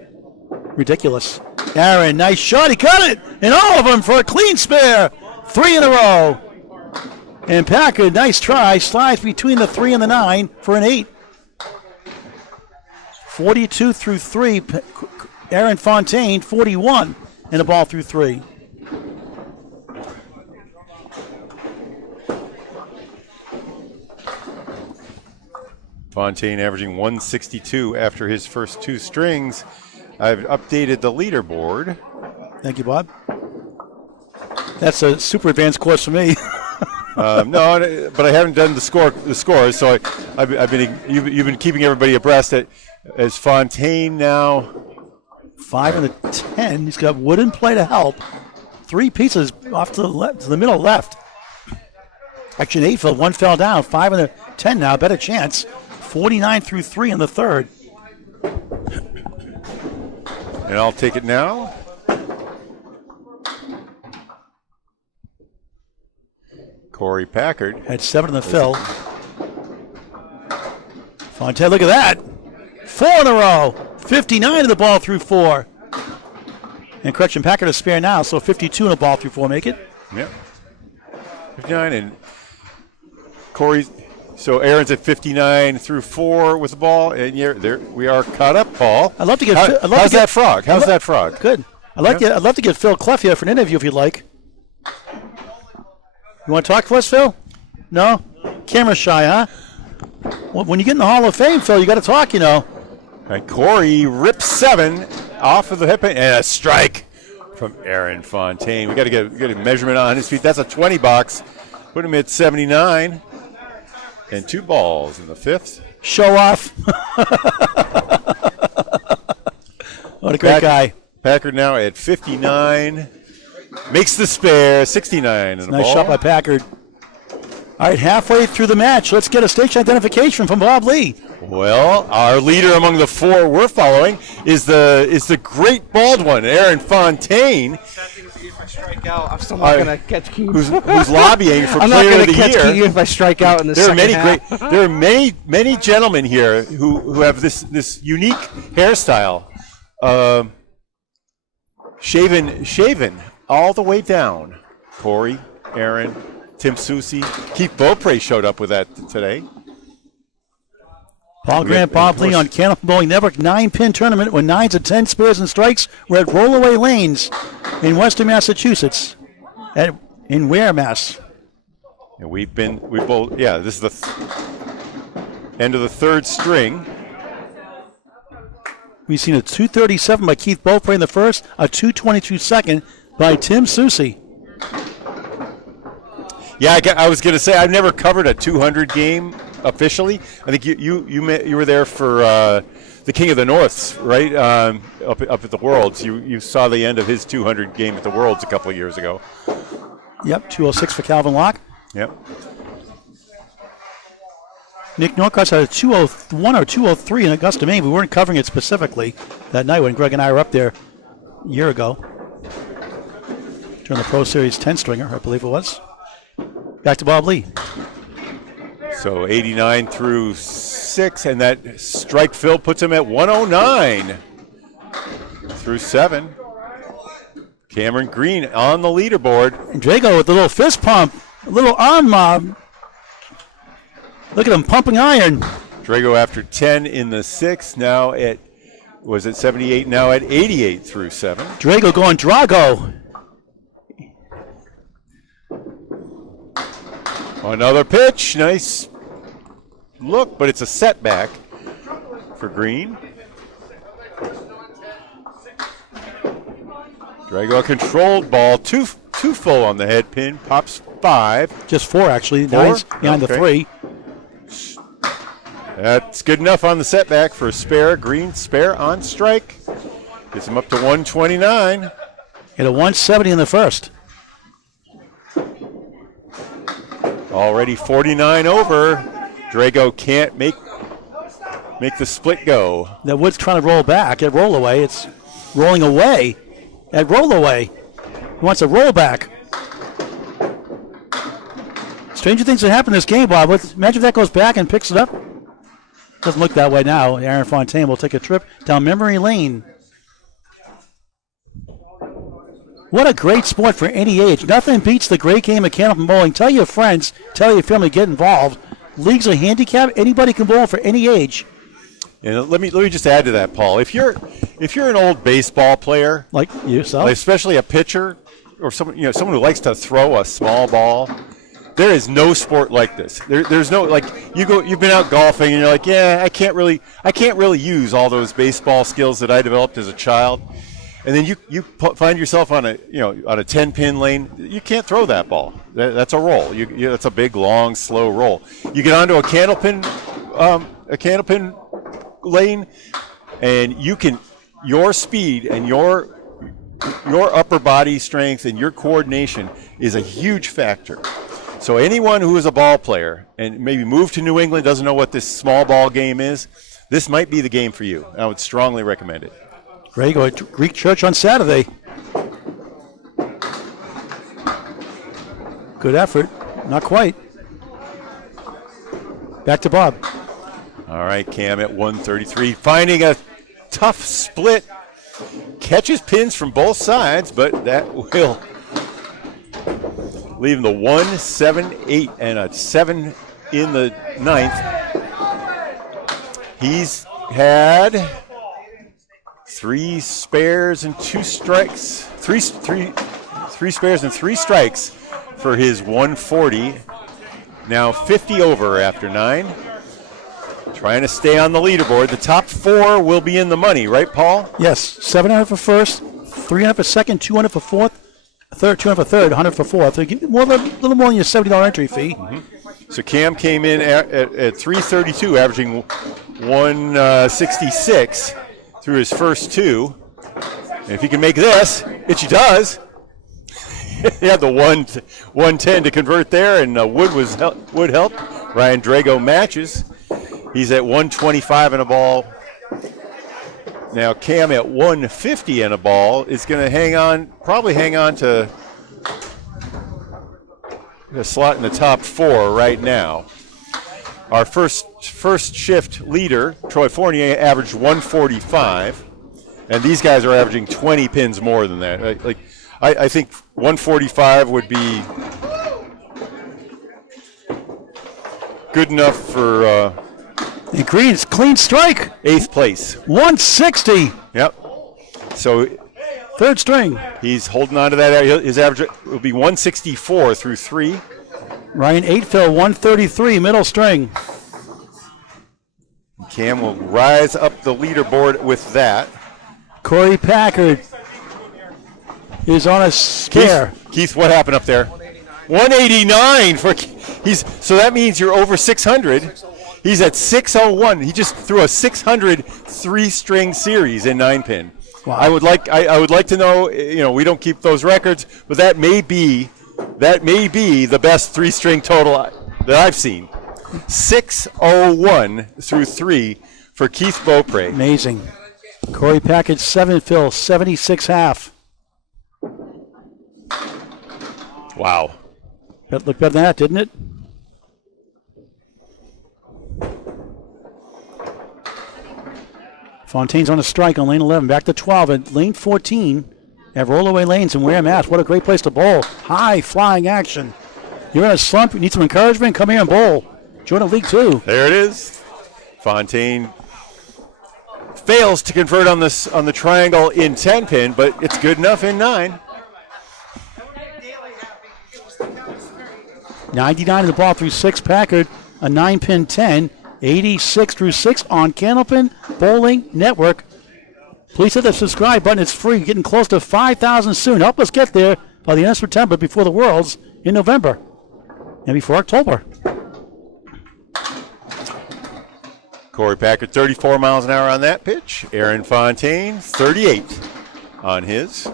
Ridiculous. Aaron, nice shot. He cut it. And all of them for a clean spare. 3 in a row. And Packard, nice try. Slides between the 3 and the 9 for an 8. 42 through 3. Aaron Fontaine, 41 in a ball through 3. Fontaine averaging 162 after his first 2 strings. I've updated the leaderboard. Thank you, Bob. That's a super advanced course for me. No, but I haven't done the scores. So you've been keeping everybody abreast. As Fontaine now 5 and the 10. He's got wooden play to help. 3 pieces off to the left, to the middle left. Actually, an 8 fell, 1 fell down. 5 and the 10 now, better chance. 49 through 3 in the third. And I'll take it now. Corey Packard had 7 in the fill. Fontaine, look at that. 4 in a row. 59 in the ball through 4. And correction, Packard is spare now, so 52 in the ball through 4. Make it. Yep. 59 and Corey. So Aaron's at 59 through 4 with the ball, and there we are caught up, Paul. I'd love to get. How's that frog? How's that frog? Good. I'd love to get Phil Clough here for an interview if you'd like. You want to talk to us, Phil? No? Camera shy, huh? Well, when you get in the Hall of Fame, Phil, you got to talk, you know. All right, Corey rips 7 off of the hip and a strike from Aaron Fontaine. We got to get a measurement on his feet. That's a 20 box. Put him at 79. And 2 balls in the 5th. Show off. What a great guy. Packard now at 59. Makes the spare, 69 and a Nice ball. shot by Packard. All right, halfway through the match, let's get a station identification from Bob Lee. Well, our leader among the 4 we're following is the great bald one, Aaron Fontaine. If I strike out, I'm still not going to catch Keith. Who's lobbying for I'm not Player going of to the catch Year. Keith if I strike out in the There are second many half. there are many gentlemen here who have this unique hairstyle, shaven all the way down. Corey, Aaron, Tim Susie, Keith Beaupre showed up with that today. Paul Grant, Bob Lee on Candlepin Bowling Network 9-pin tournament when 9s and 10 spares and strikes. We're at Rollaway Lanes in Western Massachusetts, in Ware, Mass. And this is the end of the 3rd string. We've seen a 237 by Keith Beaupre in the first, a 222 second by Tim Susie. Yeah, I was going to say I've never covered a 200 game officially. I think you were there for the King of the Norths, right? Up at the Worlds. You saw the end of his 200 game at the Worlds a couple of years ago. Yep, 206 for Calvin Locke. Yep. Nick Norcross had a 201 or 203 in Augusta, Maine. We weren't covering it specifically that night when Greg and I were up there a year ago during the Pro Series 10-stringer, I believe it was. Back to Bob Lee. So 89 through 6, and that strike fill puts him at 109 through 7. Cameron Green on the leaderboard. And Drago with a little fist pump, a little arm mob. Look at him pumping iron. Drago after 10 in the 6th, now at, was it 78, now at 88 through 7. Drago going Drago. Another pitch, nice look, but it's a setback for Green. Drago a controlled ball, two full on the head pin, pops 5. Just 4 actually, 4? 9's behind the 3. That's good enough on the setback for a spare. Green spare on strike. Gets him up to 129. Hit a 170 in the first. Already 49 over. Drago can't make the split go. That Wood's trying to roll back at Rollaway. It's rolling away at Rollaway. He wants a roll back. Stranger things that happen in this game, Bob. Imagine if that goes back and picks it up. Doesn't look that way now. Aaron Fontaine will take a trip down memory lane. What a great sport for any age. Nothing beats the great game of Candlepin bowling. Tell your friends, tell your family, get involved. Leagues are handicapped. Anybody can bowl for any age. And let me just add to that, Paul. If you're an old baseball player, Like yourself. especially a pitcher or someone who likes to throw a small ball, there is no sport like this. There's no, like, you've been out golfing and you're like, yeah, I can't really use all those baseball skills that I developed as a child. And then you find yourself on a 10-pin lane. You can't throw that ball. That's a roll. That's a big, long, slow roll. You get onto a candlepin lane, and your speed and your upper body strength and your coordination is a huge factor. So anyone who is a ball player and maybe moved to New England, doesn't know what this small ball game is, this might be the game for you. I would strongly recommend it. Ready to go to Greek Church on Saturday. Good effort. Not quite. Back to Bob. All right, Cam at 133. Finding a tough split. Catches pins from both sides, but that will leave him the 1, 7, 8, and a 7 in the 9th. He's had 3 spares and 2 strikes. Three spares and 3 strikes for his 140. Now 50 over after 9. Trying to stay on the leaderboard. The top 4 will be in the money, right, Paul? Yes, 700 for first, 300 for second, 200 for fourth, 200 for third, 100 for fourth. So give you a little more than your $70 entry fee. So Cam came in at 332, averaging 166 through his first two. And if he can make this, which he does, he had the 110 to convert there, and Wood helped. Ryan Drago matches. He's at 125 and a ball. Now Cam at 150 and a ball is going to probably hang on to the slot in the top four right now. Our first shift leader, Troy Fournier, averaged 145, and these guys are averaging 20 pins more than that. I think 145 would be good enough for clean strike. 8th place. 160. Yep. So third string. He's holding on to that. His average will be 164 through 3. Ryan Eightfill, 133, middle string. Cam will rise up the leaderboard with that. Corey Packard is on a scare. Keith, what happened up there? 189 for so that means you're over 600. He's at 601. He just threw a 600 3-string series in 9-pin. Wow. I would like to know. We don't keep those records, but that may be the best 3-string total that I've seen. 601 through 3 for Keith Beaupre. Amazing. Corey Packard, 7 fill, 76 half. Wow. That looked better than that, didn't it? Fontaine's on a strike on lane 11. Back to 12 at lane 14 at Rollaway Lanes in Ware, Mass. What a great place to bowl. High flying action. You're in a slump. You need some encouragement. Come here and bowl. Join the league too. There it is. Fontaine fails to convert on the triangle in 10-pin, but it's good enough in 9. 99 in the ball through 6. Packard, a 9-pin 10. 86 through 6 on Candlepin Bowling Network. Please hit the subscribe button. It's free. Getting close to 5,000 soon. Help us get there by the end of September, before the Worlds in November and before October. Corey Packard, 34 miles an hour on that pitch. Aaron Fontaine, 38 on his.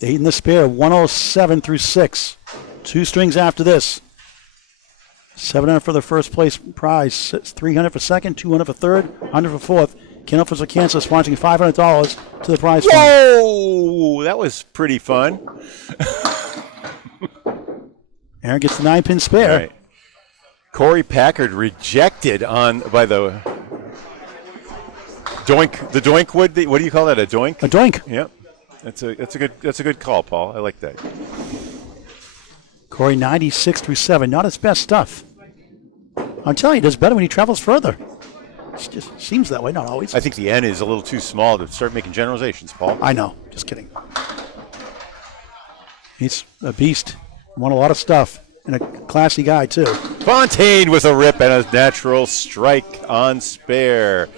8 in the spare, 107 through 6. 2 strings after this. 700 for the first place prize, 300 for second, 200 for third, 100 for fourth. Candlepins for Cancer sponsoring $500 to the prize fund. Whoa! That was pretty fun. Aaron gets the 9-pin spare. Right. Corey Packard rejected by the doink. The doink wood. What do you call that? A doink? A doink. Yep. That's a good call, Paul. I like that. Corey 96 through 7. Not his best stuff. I'm telling you, he does better when he travels further. It just seems that way, not always. I think the N is a little too small to start making generalizations, Paul. I know. Just kidding. He's a beast. Won a lot of stuff. And a classy guy, too. Fontaine with a rip and a natural strike on spare.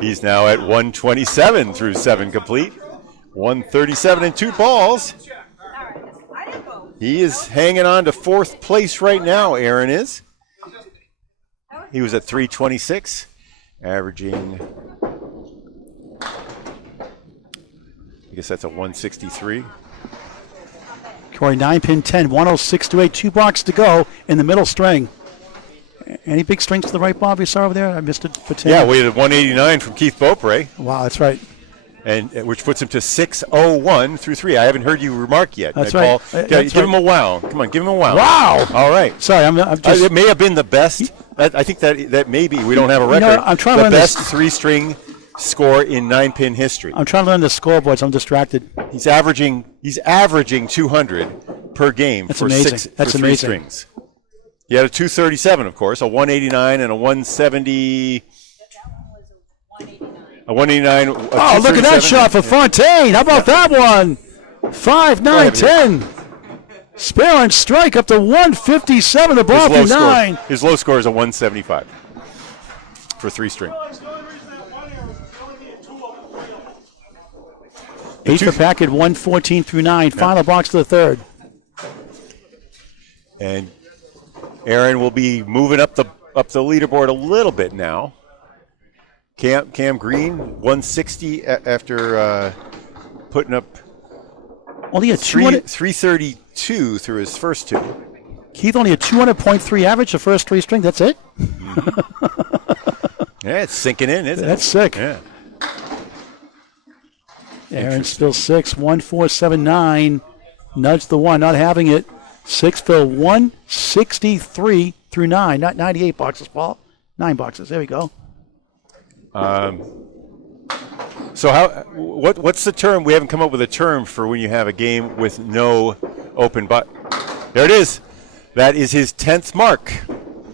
He's now at 127 through 7 complete. 137 and 2 balls. He is hanging on to 4th place right now, Aaron is. He was at 326, averaging, I guess that's a 163. Corey 9-pin 10, 106 to 8, 2 blocks to go in the middle string. Any big strings to the right, Bob, you saw over there? I missed it for 10. Yeah, we had a 189 from Keith Beaupre. Wow, that's right. And which puts him to 601 through 3. I haven't heard you remark yet. That's Paul, right. Give him a wow. Come on, give him a wow. Wow. All right. Sorry, I'm just. It may have been the best. I think that may be. We don't have a record. I'm trying to learn the best this. 3-string score in 9-pin history. I'm trying to learn the scoreboards. I'm distracted. He's averaging 200 per game. That's for amazing. 6 That's for 3 amazing. strings. He had a 237, of course, a 189 and a 170. A 189. Oh, look at that shot for Fontaine. How about that one? 5, 9, 10. Spare and strike up to 157. The ball through 9. His low score is a 175 for 3 string. 8 for Packard, 114 through 9. Final box to the third. And Aaron will be moving up the leaderboard a little bit now. Cam Green, 160 after putting up only a 332 through his first two. Keith, only a 200.3 average the first three string. That's it? Yeah, it's sinking in, isn't it? That's sick. Yeah. Aaron's still 6, 1479. Nudge the one, not having it. 6 Phil, 163 through 9. Not 98 boxes, Paul. 9 boxes. There we go. So what's the term? We haven't come up with a term for when you have a game with no open but. There it is. That is his 10th mark.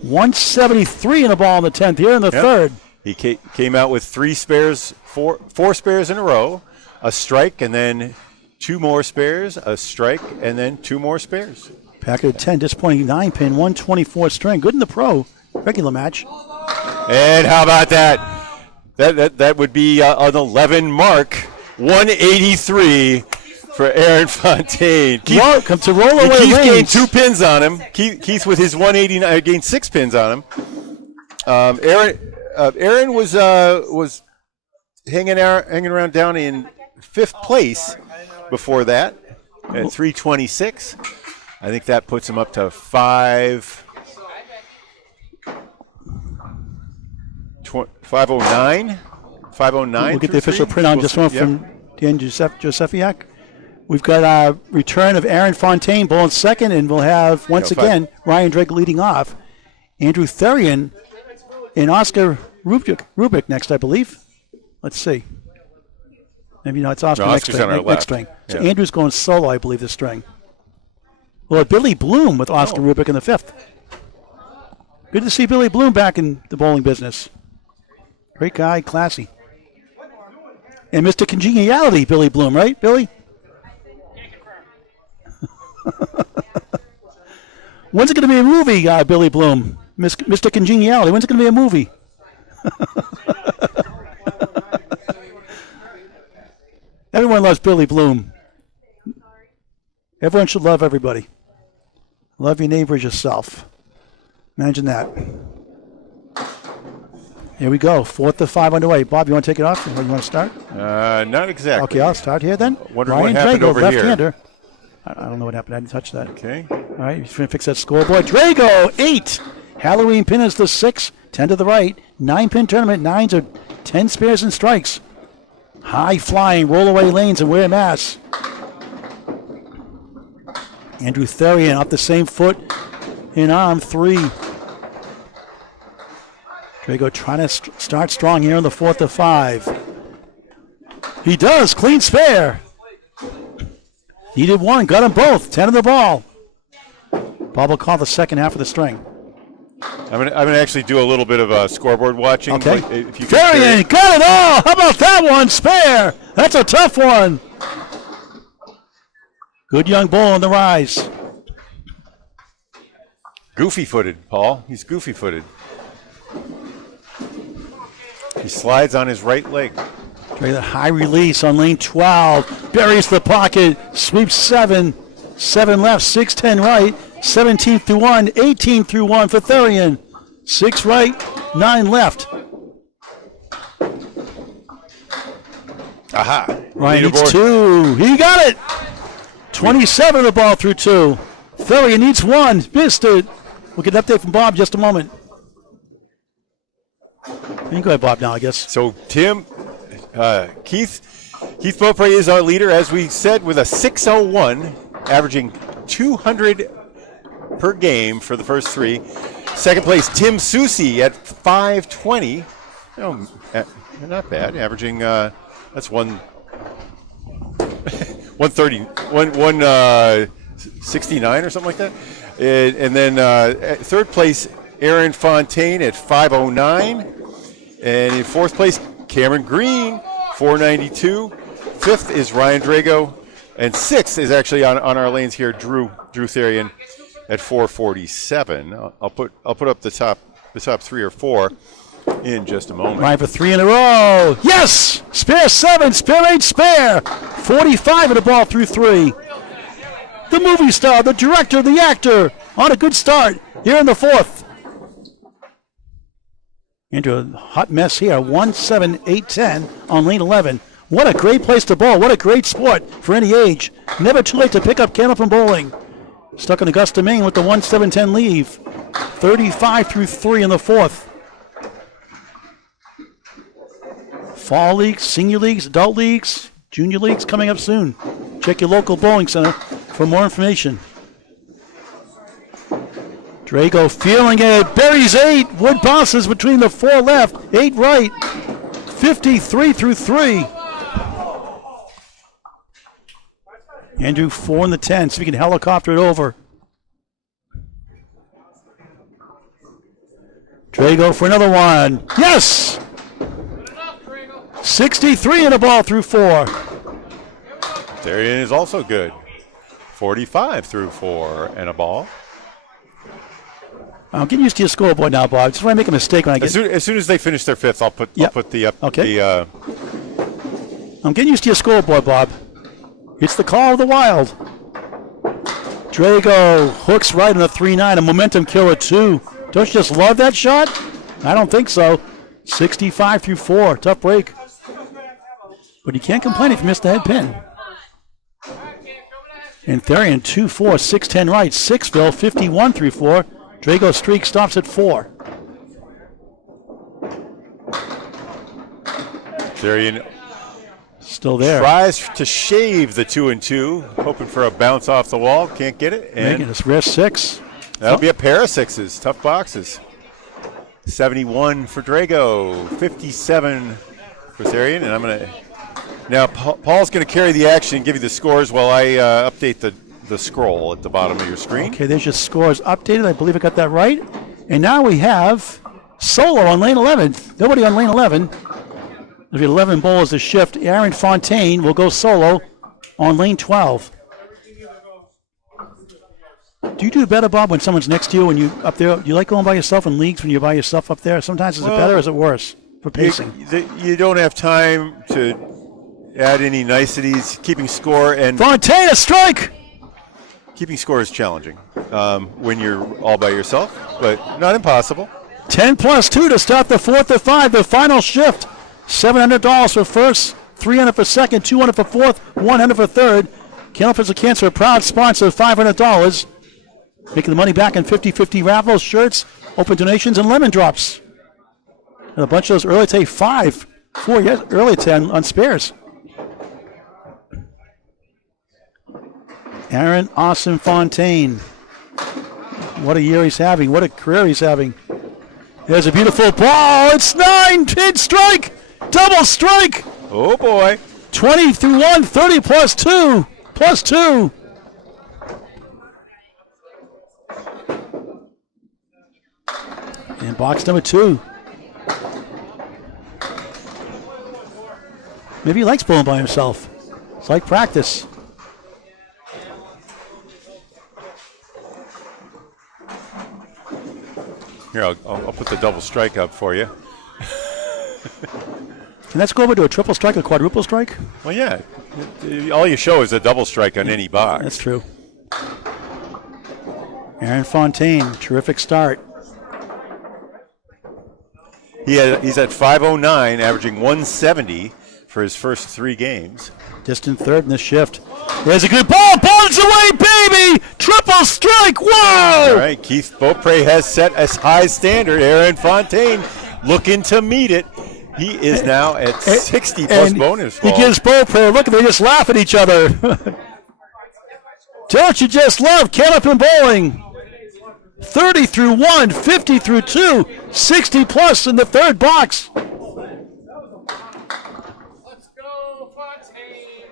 173 in the ball in the 10th here in the third. He came out with 3 spares, four spares in a row, a strike, and then 2 more spares, a strike, and then 2 more spares. Packard 10, disappointing 9-pin, 124 string. Good in the pro regular match. And how about that? That would be an 11 mark, 183 for Aaron Fontaine. Keith, come to roll away. Keith gained 2 pins on him. Keith with his 189 gained 6 pins on him. Aaron was hanging around down in 5th place before that at 326. I think that puts him up to 509. 509. We'll get the official print on just one from Dan Josefiak. We've got a return of Aaron Fontaine bowling second, and we'll have, once again, Ryan Drake leading off. Andrew Therian and Oscar Rubik next, I believe. Let's see. Maybe not. It's Oscar next string. So Andrew's going solo, I believe, this string. Well, Billy Bloom with Oscar Rubik in the 5th. Good to see Billy Bloom back in the bowling business. Great guy, classy. And Mr. Congeniality, Billy Bloom, right, Billy? When's it going to be a movie, Billy Bloom? Mr. Congeniality, when's it going to be a movie? Everyone loves Billy Bloom. Everyone should love everybody. Love your neighbor as yourself. Imagine that. Here we go. 4th to 5 underway. Bob, you want to take it off? You want to start? Not exactly. Okay, I'll start here then. Wonder Ryan what happened Drago, over left-hander. here. I don't know what happened. I didn't touch that. Okay. All right, he's going to fix that scoreboard. Drago, 8. Halloween pin is the 6. 10 to the right. 9-pin tournament. 9s are 10 spares and strikes. High flying, roll-away lanes in Ware, Mass. Andrew Therian off the same foot in arm 3. Drago trying to start strong here in the 4th to 5. He does. Clean spare. Needed 1. Got them both. 10 in the ball. Bob will call the second half of the string. I'm gonna actually do a little bit of scoreboard watching. Okay. If you Therian got it all. How about that one? Spare. That's a tough one. Good young bull on the rise. Goofy-footed, Paul. He's goofy-footed. He slides on his right leg. Try that high release on lane 12. Buries the pocket. Sweeps 7. 7 left. 6-10 right. 17 through 1. 18 through 1 for Therian. 6 right. 9 left. Aha. Ryan needs 2. He got it. 27 the ball through 2. Therian needs 1. Missed it. We'll get an update from Bob in just a moment. You can go ahead, Bob, now, I guess. So, Tim, Keith Beaupre is our leader, as we said, with a 601, averaging 200 per game for the first 3. Second place, Tim Susie at 520. Oh, not bad, averaging, that's 130, 169 or something like that. And then third place, Aaron Fontaine at 509. And in 4th place, Cameron Green, 492. 5th is Ryan Drago. And 6th is actually on our lanes here, Drew Therian at 447. I'll put up the top 3 or 4 in just a moment. Ryan for 3 in a row. Yes! Spare 7, spare 8, spare. 45 of the ball through 3. The movie star, the director, the actor, on a good start here in the 4th. Into a hot mess here, 1-7-8-10 on lane 11. What a great place to bowl. What a great sport for any age. Never too late to pick up Candlepin bowling. Stuck in Augusta, Maine with the 1-7-10 leave. 35 through 3 in the 4th. Fall leagues, senior leagues, adult leagues, junior leagues coming up soon. Check your local bowling center for more information. Drago feeling it. Buries 8. Wood bounces between the 4 left, 8 right. 53 through 3. Andrew 4 in the 10, so we can helicopter it over. Drago for another one. Yes! 63 in the ball through 4. Darian is also good. 45 through 4 and a ball. I'm getting used to your scoreboard now, Bob. Just want to make a mistake when I get... As soon as they finish their 5th, I'll put the up. Okay. I'm getting used to your scoreboard, Bob. It's the call of the Wild. Drago hooks right on a 3-9, a momentum killer, too. Don't you just love that shot? I don't think so. 65 through 4. Tough break. But you can't complain if you missed the head pin. And Therian 2-4, 6-10 right. 6-Ville, 51 through 4. Drago's streak stops at 4. Therian still there. Tries to shave the 2-2, hoping for a bounce off the wall. Can't get it. And making this rare 6. That'll be a pair of 6s. Tough boxes. 71 for Drago, 57 for Therian, and I'm going to... Now, Paul's going to carry the action and give you the scores while I update the scroll at the bottom of your screen. Okay, there's your scores updated. I believe I got that right. And now we have solo on lane 11. Nobody on lane 11. There'll be 11 bowlers to shift. Aaron Fontaine will go solo on lane 12. Do you do better, Bob, when someone's next to you and you up there? Do you like going by yourself in leagues when you're by yourself up there? Sometimes is it better or is it worse for pacing? You don't have time to add any niceties. Keeping score and Fontaine, a strike! Keeping score is challenging when you're all by yourself, but not impossible. 10 plus 2 to start the 4th to 5, the final shift. $700 for first, $300 for second, $200 for fourth, $100 for third. Candlepins of Cancer, a proud sponsor of $500. Making the money back in 50-50 raffles, shirts, open donations, and lemon drops. And a bunch of those early take 4 early 10 on spares. Aaron Austin Fontaine. What a year he's having. What a career he's having. There's a beautiful ball. It's 9. Pin strike. Double strike. Oh, boy. 20 through 1. 30 plus 2. Plus 2. And box number 2. Maybe he likes bowling by himself. It's like practice. Here, I'll put the double strike up for you. Can that go over to a triple strike, a quadruple strike? Well, yeah. All you show is a double strike on any box. That's true. Aaron Fontaine, terrific start. He's at 509, averaging 170 for his first 3 games. Distant third in the shift. There's a good ball. Ball's away, baby! Triple strike. Whoa! All right, Keith Beaupre has set a high standard. Aaron Fontaine looking to meet it. He is now at 60 plus bonus. He gives Beaupre a look, and they just laugh at each other. Don't you just love Candlepin bowling? 30 through 1, 50 through 2, 60 plus in the third box. Let's go, Fontaine.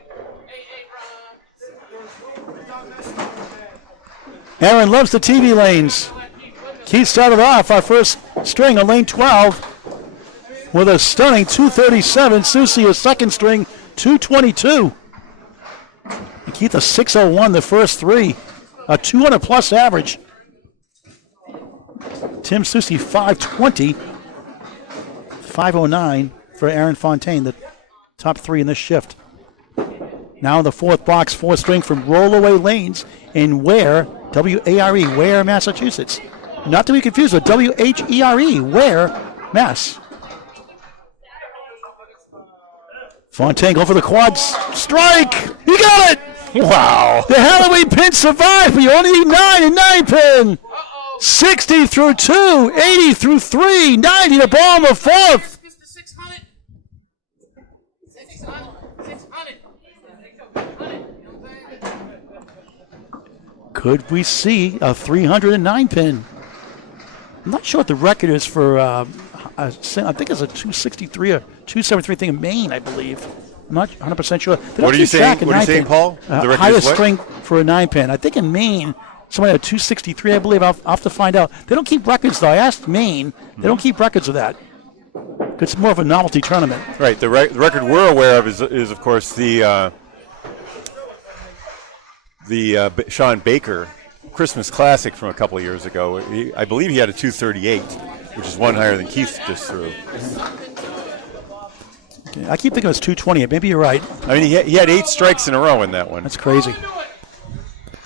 Aaron loves the TV lanes. Keith started off our first string on lane 12 with a stunning 237. Susie, a second string, 222. And Keith, a 601 the first 3, a 200 plus average. Tim Susie, 520, 509 for Aaron Fontaine, the top 3 in this shift. Now the fourth box, fourth string from Rollaway Lanes in Ware, W-A-R-E, Ware, Massachusetts. Not to be confused with W-H-E-R-E, Ware, Mass. Fontaine going for the quads. Strike! You got it! Wow. The Halloween pin survived, but you only need 9 and 9 pin. 60 through 2, 80 through 3, 90 to bottom of fourth. 600. 600. Could we see a 309 pin? I'm not sure what the record is for, I think it's a 263 or 273 thing in Maine, I believe. I'm not 100% sure. What are you saying, Paul? The record highest is what? string for a 9 pin. I think in Maine, somebody had 263, I believe. I'll have to find out. They don't keep records, though. I asked Maine. They don't keep records of that. It's more of a novelty tournament. Right. The record we're aware of is of course, the Sean Baker Christmas Classic from a couple of years ago. I believe he had a 238, which is one higher than Keith just threw. I keep thinking it was 220. Maybe you're right. I mean, he had 8 strikes in a row in that one. That's crazy.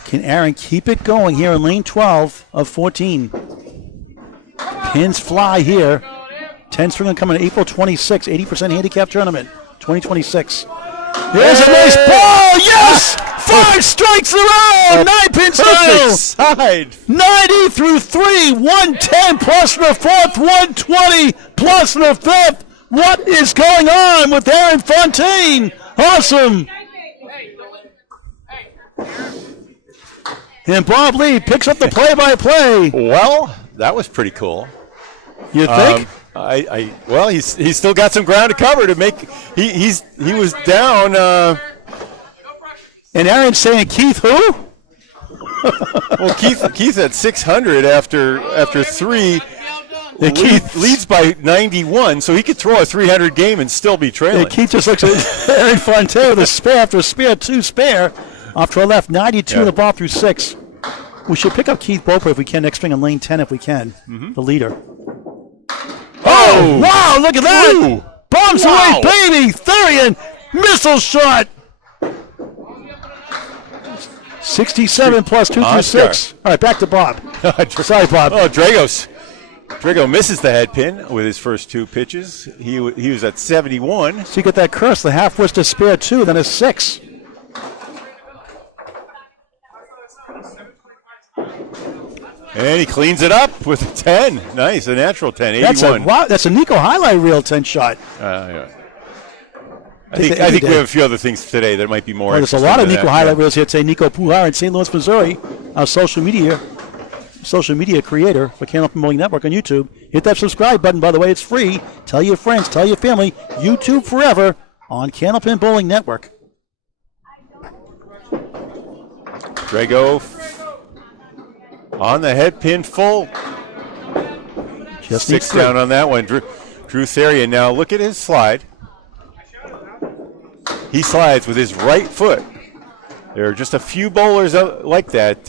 Can Aaron keep it going here in lane 12 of 14? Pins fly here. 10 string coming April 26, 80% handicap tournament, 2026. There's a nice ball. Yes! 5 strikes in a row. 9 pin style. Side. 90 through 3, 110 plus in the fourth, 120 plus in the fifth. What is going on with Aaron Fontaine? Awesome. And Bob Lee picks up the play-by-play. Well, that was pretty cool. You think? Well, he's still got some ground to cover to make. He was down. And Aaron's saying, Keith, who? Well, Keith at 600 after 3. Keith leads by 91, so he could throw a 300 game and still be trailing. Yeah, Keith just looks at Aaron Fontaine with a spare after a spare, 2 spare. Off to our left, 92 in the ball through 6. We should pick up Keith Beaupre if we can next string in lane 10 if we can. The leader. Oh! Wow, look at that! Ooh. Bombs away, baby! Therian, missile shot! 67 plus 2 through 6. All right, back to Bob. Sorry, Bob. Oh, Drago misses the head pin with his first 2 pitches. He was at 71. So you get that curse, the half was to spare 2, then a 6. And he cleans it up with a 10. Nice, a natural 10, 81. That's a Nico highlight reel 10 shot. Yeah. I think we have a few other things today that might be more. There's a lot of Nico highlight reels here today. Nico Puhar in St. Louis, Missouri, our social media creator for Candlepin Bowling Network on YouTube. Hit that subscribe button, by the way. It's free. Tell your friends, tell your family. YouTube forever on Candlepin Bowling Network. Drago on the head pin full. Just 6 down on that one. Drew Therian. Now look at his slide. He slides with his right foot. There are just a few bowlers like that.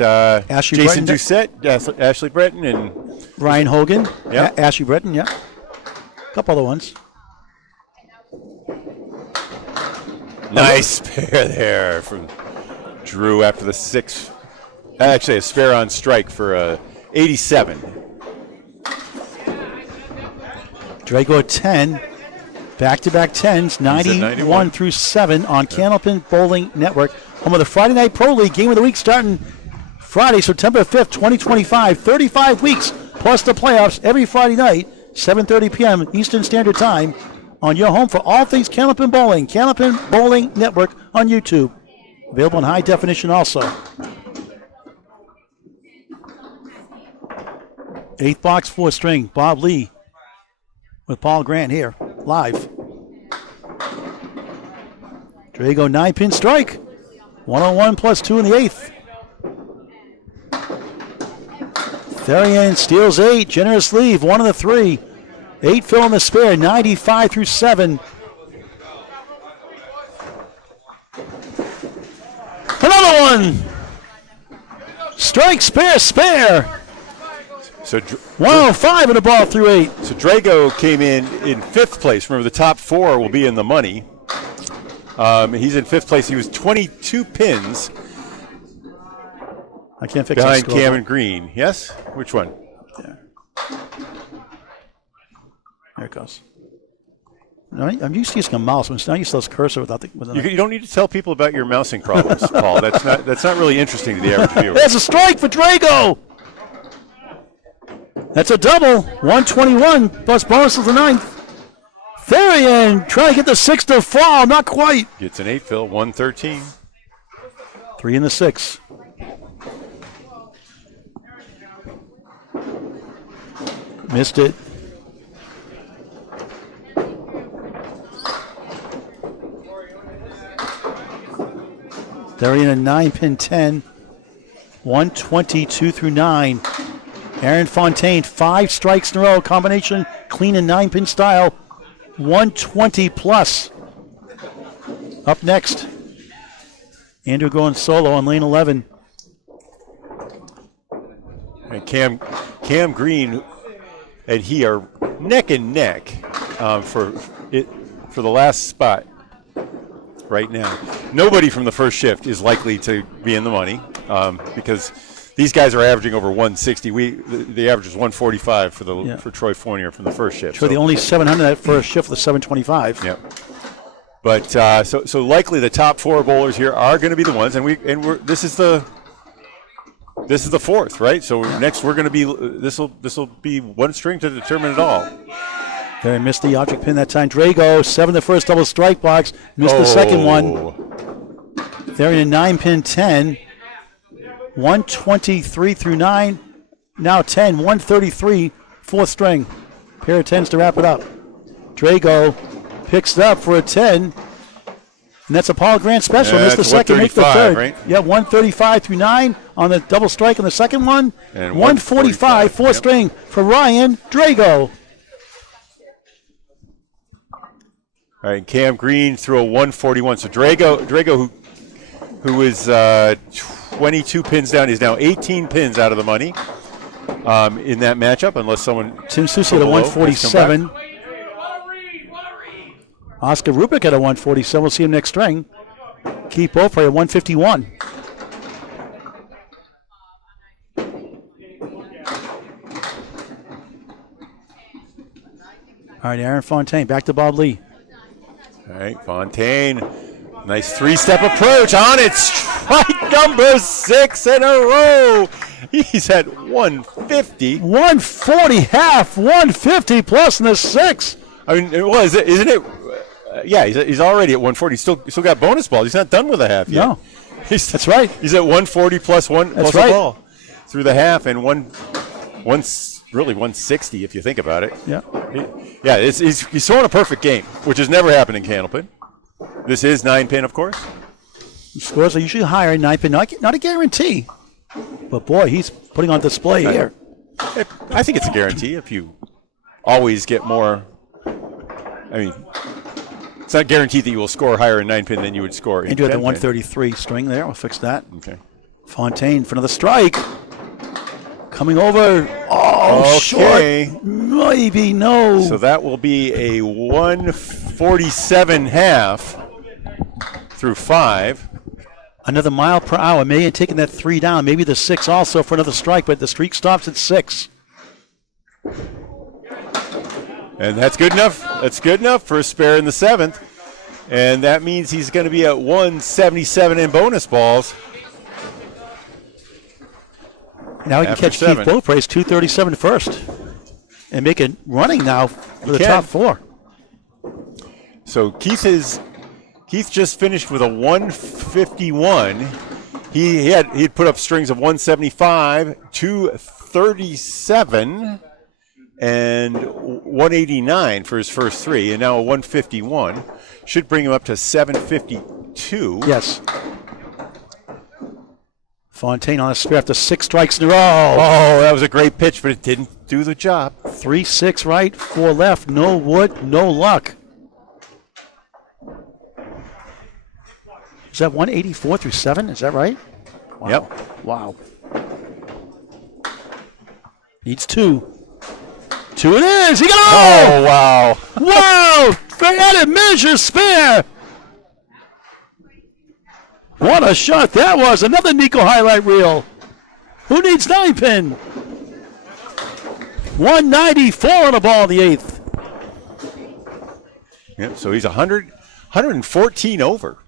Jason Doucette, Ashley Breton, and Ryan Hogan. Yeah. Ashley Breton, yeah. A couple other ones. Nice spare there from Drew after the 6. Actually, a spare on strike for 87. Drago at 10. Back-to-back 10s, 91 through 7 on Candlepin Bowling Network. Home of the Friday Night Pro League Game of the Week starting Friday, September 5th, 2025. 35 weeks plus the playoffs every Friday night, 7:30 p.m. Eastern Standard Time on your home for all things Candlepin Bowling. Candlepin Bowling Network on YouTube. Available in high definition also. 8th box, 4th string, Bob Lee with Paul Grant here, live. Drago 9-pin strike. 101 plus 2 in the 8th. Therian steals 8, generous leave, 1 in the 3. 8 fill in the spare, 95 through 7. Another one! Strike, spare. So 105 in the ball through 8. So Drago came in 5th place. Remember, the top 4 will be in the money. He's in 5th place. He was 22 pins I can't fix behind that Cam and Green. Yes? Which one? There it goes. No, I'm used to using a mouse. I'm now used to this cursor without the. You don't need to tell people about your mousing problems, Paul. That's not really interesting to the average viewer. There's a strike for Drago. That's a double. 121 plus bonus of the 9th. Therian trying to get the 6th to fall. Not quite. Gets an 8, Phil. 113. 3 in the 6. Missed it. Therian a 9-pin 10. 122 through 9. Aaron Fontaine, 5 strikes in a row. Combination, clean and 9-pin style. 120 plus. Up next, Andrew going solo on lane 11. And Cam Green and he are neck and neck for the last spot right now. Nobody from the first shift is likely to be in the money because these guys are averaging over 160. The average is 145 for Troy Fournier from the first shift. Sure, the only 700 that first shift was 725. Yeah. But so likely the top 4 bowlers here are going to be the ones, this is the 4th, right? So next we're going to be this will be one string to determine it all. There, missed the object pin that time. Drago, 7 the first double strike box, missed the second one. There in a 9-pin 10. 123 through 9. Now 10, 133, 4th string. Pair of 10s to wrap it up. Drago picks it up for a 10. And that's a Paul Grant special. Missed the second, make the third. Right? Yeah, 135 through 9 on the double strike on the second one. And 145, 4th string for Ryan Drago. All right, Cam Green threw a 141. So Drago who is 22 pins down, is now 18 pins out of the money in that matchup, unless someone. Tim Susie at a 147. Oscar Rubik at a 147. We'll see him next string. Keith Beaupre at 151. All right, Aaron Fontaine, back to Bob Lee. All right, Fontaine. Nice 3-step approach on it. Strike number 6 in a row. He's at 150. 140 half, 150 plus in the 6. I mean, well, isn't it? Yeah, he's already at 140. Still got bonus balls. He's not done with the half yet. No, that's right. He's at 140 plus one. That's plus right. a ball through the half, and really 160 if you think about it. Yeah. He's throwing a perfect game, which has never happened in Candlepin. This is 9-pin, of course. Scores are usually higher in 9-pin. Not a guarantee, but boy, he's putting on display here. I think it's a guarantee if you always get more. I mean, it's not guaranteed that you will score higher in 9-pin than you would score in 10-pin. And you have the 133 string there. We'll fix that. Okay. Fontaine for another strike. Coming over. Oh, okay. Short. Maybe no. So that will be a 147 half through 5. Another mile per hour. May have taken that 3 down. Maybe the 6 also for another strike, but the streak stops at 6. And that's good enough. That's good enough for a spare in the 7th. And that means he's going to be at 177 in bonus balls. Now we can catch 7. Keith Beaupre's 237 first and make it running now for the top 4. So Keith just finished with a 151. He'd put up strings of 175, 237, and 189 for his first 3, and now a 151. Should bring him up to 752. Yes. Fontaine on a spare after 6 strikes in a row. Oh, that was a great pitch, but it didn't do the job. 3-6 right, 4 left. No wood, no luck. Is that 184 through 7? Is that right? Wow. Yep. Wow. Needs 2. 2 it is. He got Oh, wow. Wow! For added measure spare. What a shot that was. Another Nico highlight reel. Who needs 9-pin? 194 on the ball in the 8th. Yep, so he's 114 over.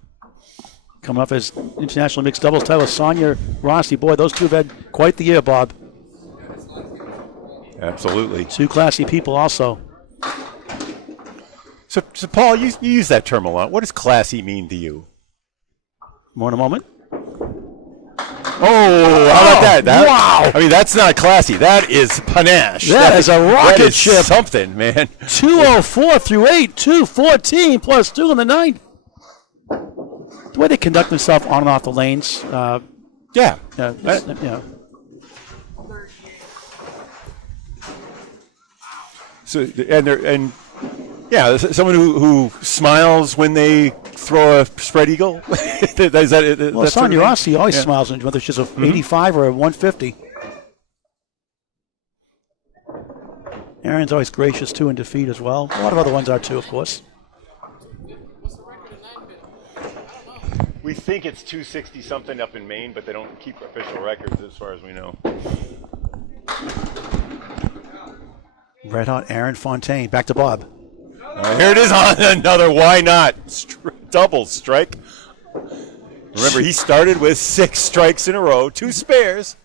Coming off his international mixed doubles title with Sonia Rossi. Boy, those two have had quite the year, Bob. Absolutely. Two classy people also. So Paul, you use that term a lot. What does classy mean to you? More in a moment. Oh, how about that? Wow. I mean, that's not classy. That is panache. That is a rocket that is ship. Something, man. 204 through 8, 214 plus 2 in the 9th. The way they conduct themselves on and off the lanes. Yeah. Yeah. So someone who smiles when they throw a spread eagle. Is that, Well, Sonia Rossi always smiles, whether she's a 85 or a 150. Aaron's always gracious too in defeat as well. A lot of other ones are too, of course. We think it's 260 something up in Maine, but they don't keep official records as far as we know. Red hot Aaron Fontaine. Back to Bob. Here it is on another why not double strike. Remember, he started with 6 strikes in a row, 2 spares,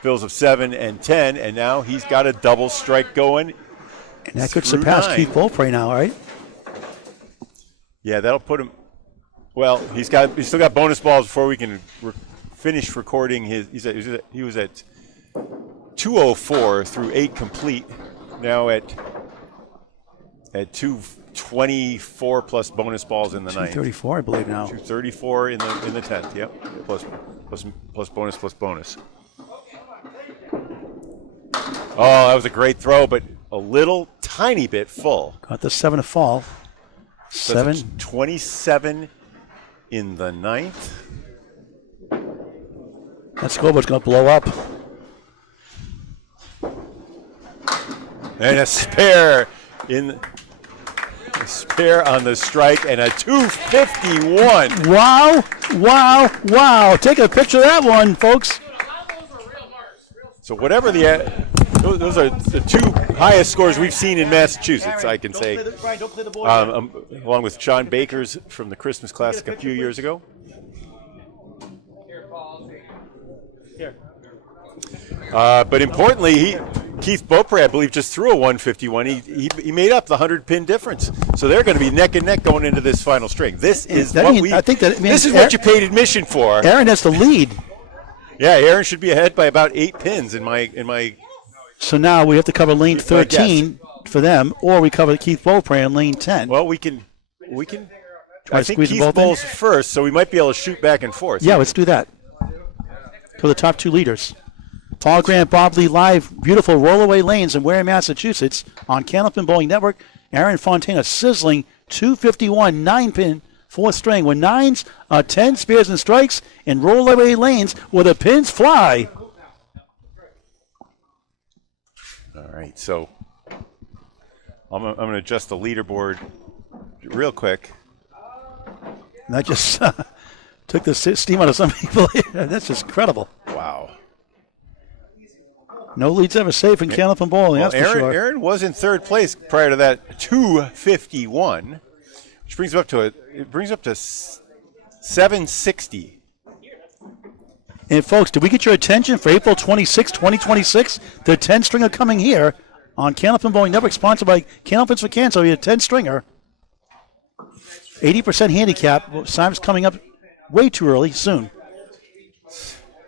fills of 7 and 10, and now he's got a double strike going. And that could surpass 9. Keith Beaupre now, right? Yeah, that'll put him. Well, he's still got bonus balls before we can finish recording his. He was at 204 through 8 complete. Now at 224 plus bonus balls in the 9th. 234, I believe now. 234 in the 10th. Yep. Plus bonus. Oh, that was a great throw, but a little tiny bit full. Got the 7 to fall. So 7. 27 in the 9th. That scoreboard's going to blow up. And a spare on the strike and a 251. Wow. Take a picture of that one, folks. So whatever those are the 2 highest scores we've seen in Massachusetts, I can say. Along with Sean Baker's from the Christmas Classic a few years ago. But importantly, Keith Beaupre, I believe, just threw a 151. He made up the 100-pin difference. So they're going to be neck and neck going into this final string. This is what you paid admission for. Aaron has the lead. Yeah, Aaron should be ahead by about 8 pins in my. So now we have to cover lane 13 for them, or we cover Keith Beaupre in lane 10. Well, we can. Try I to think squeeze Keith them both bowls first, so we might be able to shoot back and forth. Yeah, let's do that. For the top 2 leaders. Paul Grant, Bob Lee live, beautiful rollaway lanes in Ware, Massachusetts on Candlepin Bowling Network. Aaron Fontaine, a sizzling 251 9-pin 4th string with 9s, 10 spares and strikes, and rollaway lanes where the pins fly. All right, so I'm going to adjust the leaderboard real quick. And that just took the steam out of some people. That's just incredible. Wow. No leads ever safe in Candlepin Bowling, Well, that's for sure. Aaron was in 3rd place prior to that 251, which brings him up to 760. And folks, did we get your attention for April 26, 2026? The 10-stringer coming here on Candlepin Bowling Network, sponsored by Candlepins for Cancer. We have a 10-stringer. 80% handicap. Simon's coming up way too early, soon.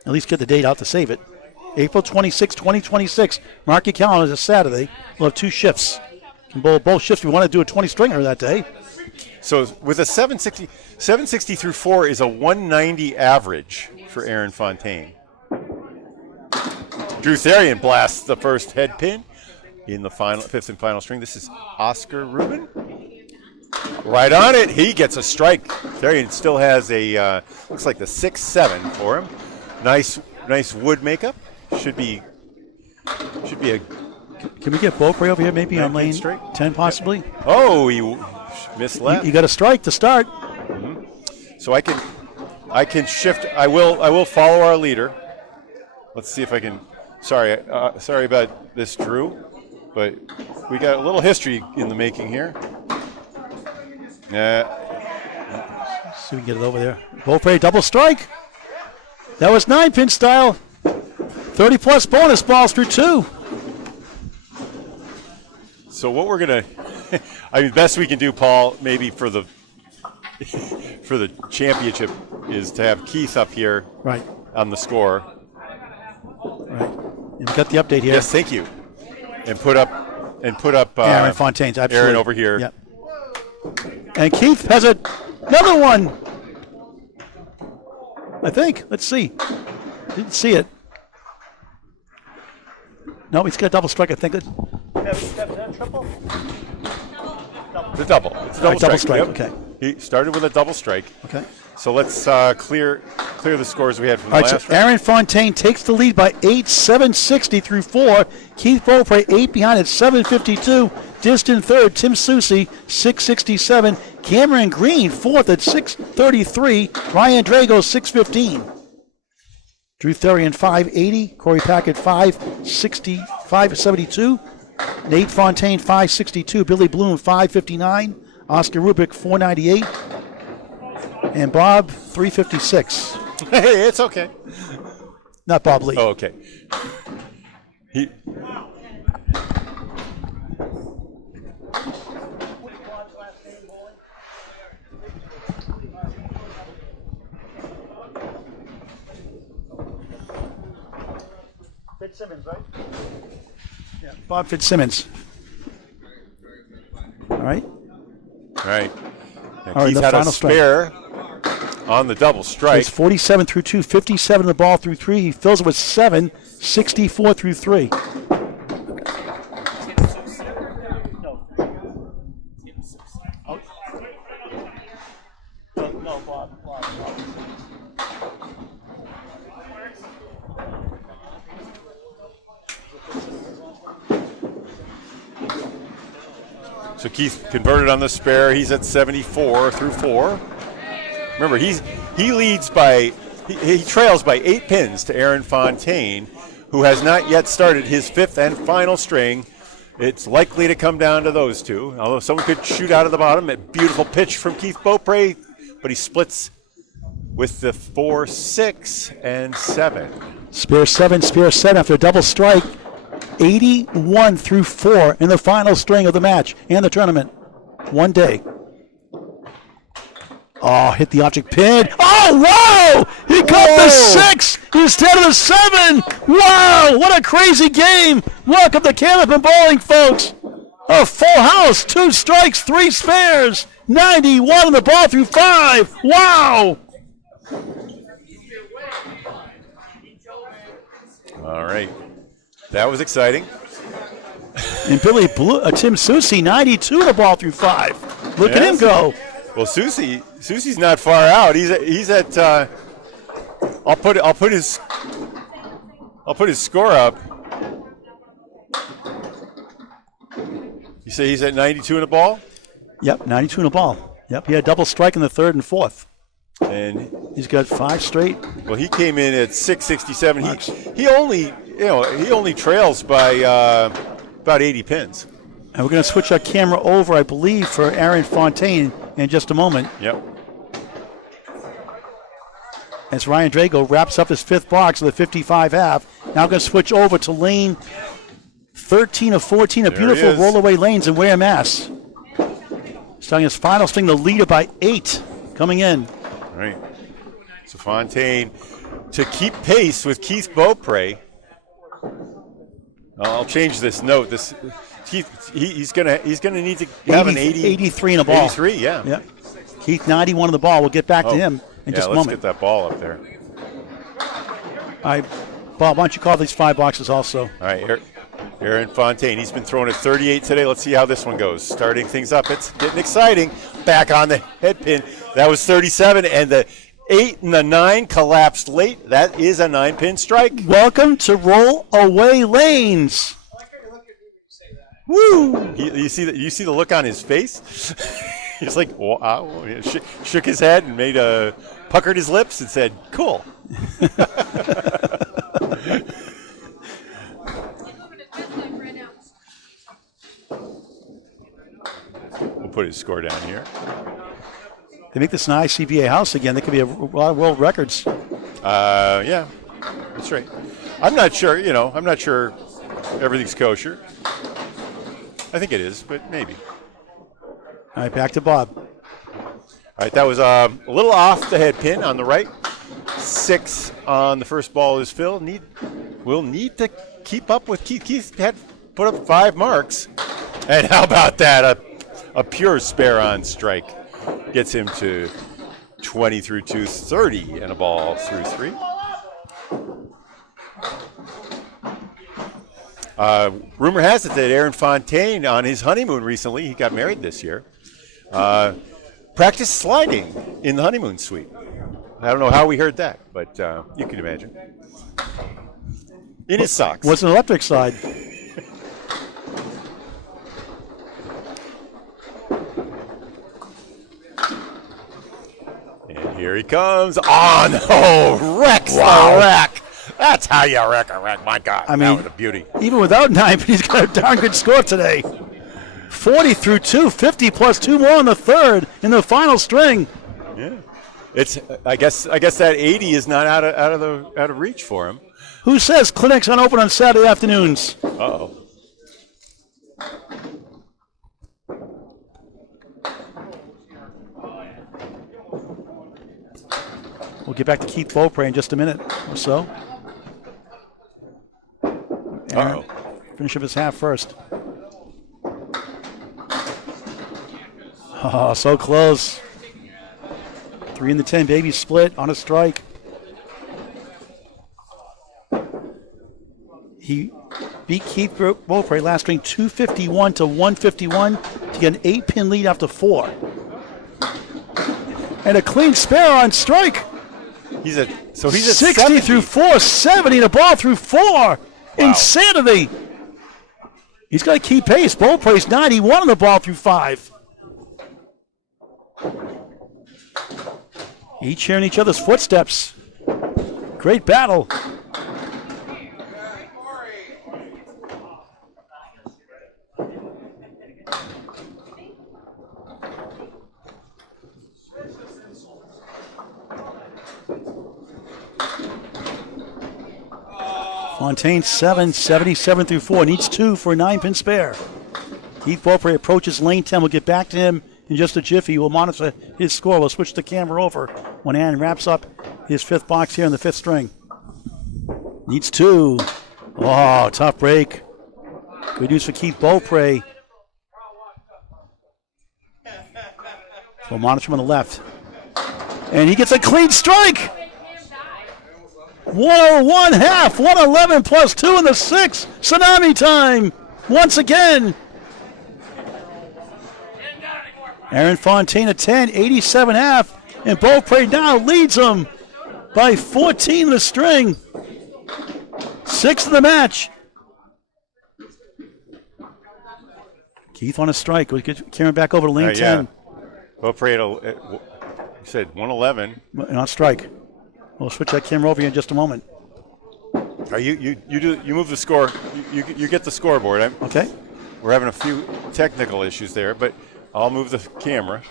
At least get the date out to save it. April 26, 2026. Mark your calendar, it's a Saturday. We'll have 2 shifts. You can bowl both shifts if we want to do a 20-stringer that day. So with a 760 through 4 is a 190 average for Aaron Fontaine. Drew Therian blasts the first head pin in the 5th and final string. This is Oscar Rubin. Right on it. He gets a strike. Therian still has a, looks like the 6-7 for him. Nice wood makeup. Should be a. Can we get Beaupre over here maybe on lane straight? 10 possibly? Oh, he missed left. You got a strike to start. So I can I can shift. I will follow our leader. Let's see if I can. Sorry about this, Drew, but we got a little history in the making here. See if we can get it over there. Beaupre double strike. That was 9-pin style. 30-plus bonus balls through 2. So what we're gonna, I mean, best we can do, Paul, maybe for the championship, is to have Keith up here, right, on the score. Right. And we got the update here. Yes, thank you. And put up. Aaron Fontaine's absolutely. Aaron over here. Yep. And Keith has another one. I think. Let's see. Didn't see it. No, he's got a double strike. I think. Triple? The double. It's a double, double strike. Yep. Okay. He started with a double strike. Okay. So let's clear the scores we had from the last last round. Aaron Fontaine takes the lead by 8, 760 through 4. Keith Beaupre 8 behind at 752. Distant third, Tim Susie 667. Cameron Green fourth at 633. Ryan Drago 615. Drew Therian 580. Corey Packard 572. Nate Fontaine 562. Billy Bloom 559. Oscar Rubik 498. And Bob 356. Hey, it's okay. Not Bob Lee. Oh, okay. He. Fitzsimmons, right? Yeah, Bob Fitzsimmons. All right. All right. Now All right, Keith the had a final spare on the double strike. It's 47 through 2, 57 the ball through 3. He fills it with 7, 64 through 3. No, Bob. So Keith converted on the spare. He's at 74 through 4. Remember, he trails by 8 pins to Aaron Fontaine, who has not yet started his 5th and final string. It's likely to come down to those two, although someone could shoot out of the bottom. A beautiful pitch from Keith Beaupre, but he splits with the 4, 6, and 7. Spare 7 after a double strike. 81 through 4 in the final string of the match and the tournament. One day. Oh, hit the object pin. Oh, wow! He caught the 6 instead of the 7. Wow, what a crazy game. Welcome to Candlepin Bowling, folks. A full house, 2 strikes, 3 spares. 91 on the ball through 5. Wow! All right. That was exciting. And Billy Tim Susie, 92 on the ball through 5. Look at him go. Well, Susie's not far out. He's at. I'll put his score up. You say he's at 92 in the ball? Yep, 92 in the ball. Yep, he had double strike in the 3rd and 4th. And he's got 5 straight. Well, he came in at 667. He only trails by about 80 pins. And we're going to switch our camera over, I believe, for Aaron Fontaine in just a moment. Yep. As Ryan Drago wraps up his 5th box of the 55 half. Now going to switch over to lane 13 of 14, a beautiful rollaway lanes in Ware, Mass. Starting his final string, the leader by 8 coming in. All right. So Fontaine to keep pace with Keith Beaupre. I'll change this note. Keith, he's gonna need to have an 83 in the ball. 83, yeah. Yeah. Keith 91 in the ball. We'll get back to him in just a moment. Let's get that ball up there. All right, Bob, why don't you call these 5 boxes also? All right, Aaron Fontaine. He's been throwing at 38 today. Let's see how this one goes. Starting things up. It's getting exciting. Back on the head pin. That was 37, and the 8 and the 9 collapsed late. That is a 9-pin strike. Welcome to Roll Away Lanes. Woo! You see the look on his face? He's like, wow. Shook his head and puckered his lips and said, cool. We'll put his score down here. They make this an ICBA house again. There could be a lot of world records. Yeah, that's right. I'm not sure, I'm not sure everything's kosher. I think it is, but maybe. All right, back to Bob. All right, that was a little off the head pin on the right. 6 on the first ball is Phil. We'll need to keep up with Keith. Keith had put up 5 marks. And how about that? A pure spare on strike gets him to 20 through 2, 30 and a ball through 3. Rumor has it that Aaron Fontaine, on his honeymoon recently, he got married this year, practiced sliding in the honeymoon suite. I don't know how we heard that, but you can imagine. In his socks. What's an electric slide? And here he comes. Oh, no. Wrecks the wreck. That's how you wreck a wreck. My God, I mean, that was a beauty. Even without 9, but he's got a darn good score today. 40 through 2, 50 plus 2 more in the third in the final string. Yeah, it's. I guess that 80 is not out of reach for him. Who says clinics aren't open on Saturday afternoons? Uh-oh. We'll get back to Keith Beaupre in just a minute or so. Uh-oh. Finish up his half first. Oh, so close. 3 in the 10, baby split on a strike. He beat Keith Beaupre last string 251 to 151 to get an 8-pin lead after 4. And a clean spare on strike. He's at 60 70 through 4, 70 and a ball through 4. Wow. Insanity. He's got to keep pace. Beaupre's 91 on the ball through 5. Each here in each other's footsteps. Great battle. Fontaine 7, 77 through 4. Needs 2 for a 9-pin spare. Keith Beaupre approaches lane 10. We'll get back to him in just a jiffy. We'll monitor his score. We'll switch the camera over when Aaron wraps up his 5th box here in the 5th string. Needs 2. Oh, tough break. Good news for Keith Beaupre. We'll monitor him on the left. And he gets a clean strike. 101 half, 111 plus 2 in the 6th. Tsunami time once again. Aaron Fontaine at 10, 87 half, and Beaupre now leads him by 14 in the string. 6th of the match. Keith on a strike. We'll get Karen back over to lane 10. Beaupre you said 111. On strike. We'll switch that camera over here in just a moment. You move the score. You get the scoreboard. Okay. We're having a few technical issues there, but I'll move the camera.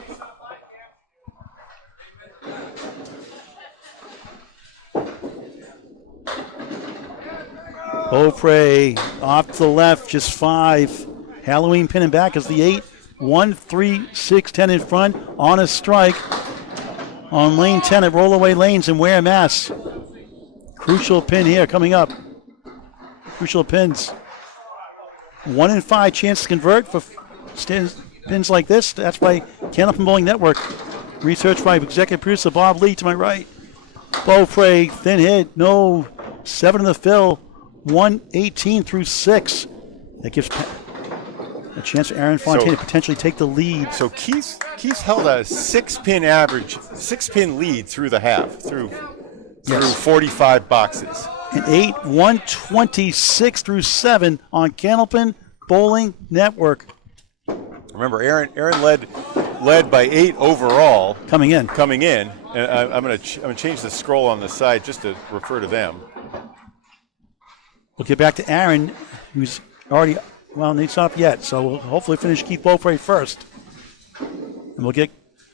Beaupre off to the left, just 5. Halloween pinning back is the 8. 1, 3, 6, 10 in front on a strike. On lane 10 at Rollaway Lanes in Ware, Mass. Crucial pin here coming up. Crucial pins. 1 in 5 chance to convert for pins like this. That's by Candlepin Bowling Network. Research by executive producer Bob Lee to my right. Beaupre, thin hit, no. 7 in the fill. 118 through 6. That gives a chance for Aaron Fontaine to potentially take the lead. So Keith held a 6-pin lead through the half, through 45 boxes. And 8, 126 through 7 on Candlepin Bowling Network. Remember, Aaron led led by 8 overall Coming in. and I'm going to change the scroll on the side just to refer to them. We'll get back to Aaron, who's already, well, he's not up yet, so we'll hopefully finish Keith Beaupre first. And we'll get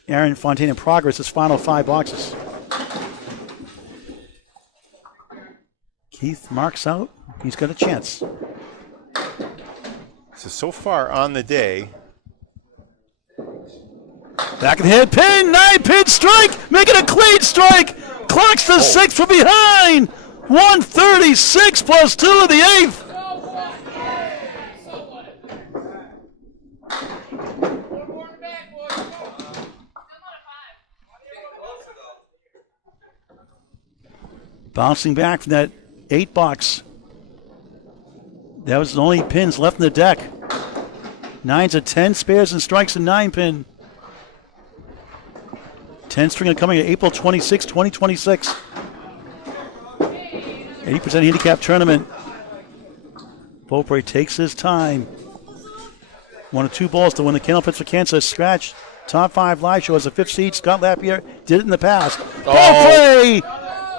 Aaron Fontaine in progress, his final 5 boxes. Keith marks out. He's got a chance. So far on the day. Back of the head, pin, 9-pin strike, making a clean strike. Clocks the 6th from behind. 136 plus 2 of the 8th. Bouncing back from that 8 box. That was the only pins left in the deck. 9's a 10, spares and strikes a 9-pin. 10 stringer coming at April 26, 2026. 80% handicap tournament. Beaupre takes his time. 1 of 2 balls to win the Candlepins for Cancer. Scratch. Top 5 live show as a 5th seed. Scott Lapierre did it in the past. Beaupre!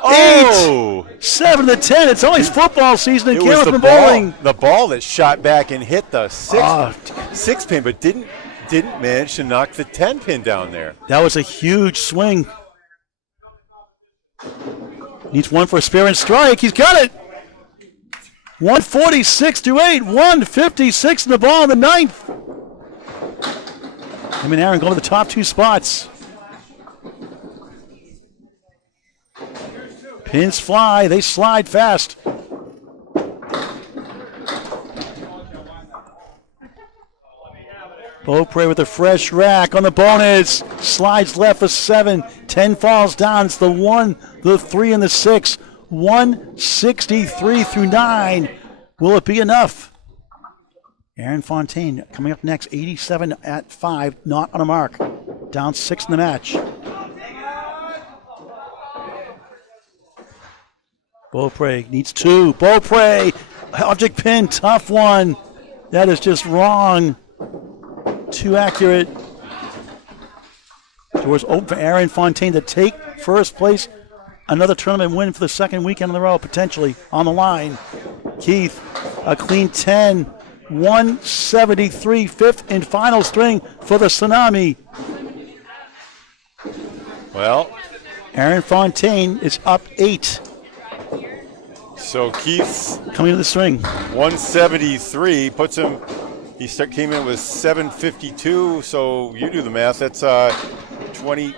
8, 7 to 10. It's always football season in Candlepin bowling. The ball that shot back and hit the 6 pin, but didn't manage to knock the 10 pin down there. That was a huge swing. Needs 1 for a spare and strike. He's got it. 146 to 8. 156 in the ball in the 9th. Him and Aaron go to the top 2 spots. Pins fly. They slide fast. Beaupre with a fresh rack on the bonus. Slides left for 7. 10 falls down. It's the 1, the 3, and the 6. 163 through 9. Will it be enough? Aaron Fontaine coming up next. 87 at 5. Not on a mark. Down 6 in the match. Beaupre needs 2. Beaupre, object pin, tough one. That is just wrong. Too accurate. Doors open for Aaron Fontaine to take first place. Another tournament win for the 2nd weekend in a row, potentially on the line. Keith, a clean 10. 173, 5th and final string for the Tsunami. Well, Aaron Fontaine is up 8. So Keith's coming to the string. 173 puts him. He came in with 752. So you do the math. That's 20.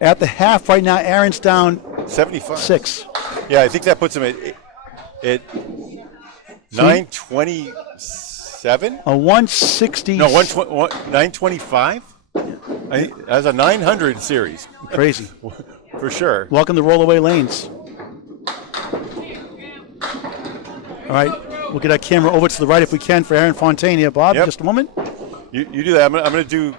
At the half right now, Aaron's down 75. 6. Yeah, I think that puts him at 927. A 160. No, 925. As a 900 series. Crazy. For sure. Welcome to rollaway lanes. All right, we'll get our camera over to the right if we can for Aaron Fontaine here, Bob. Yep. Just a moment. You do that. I'm going to do.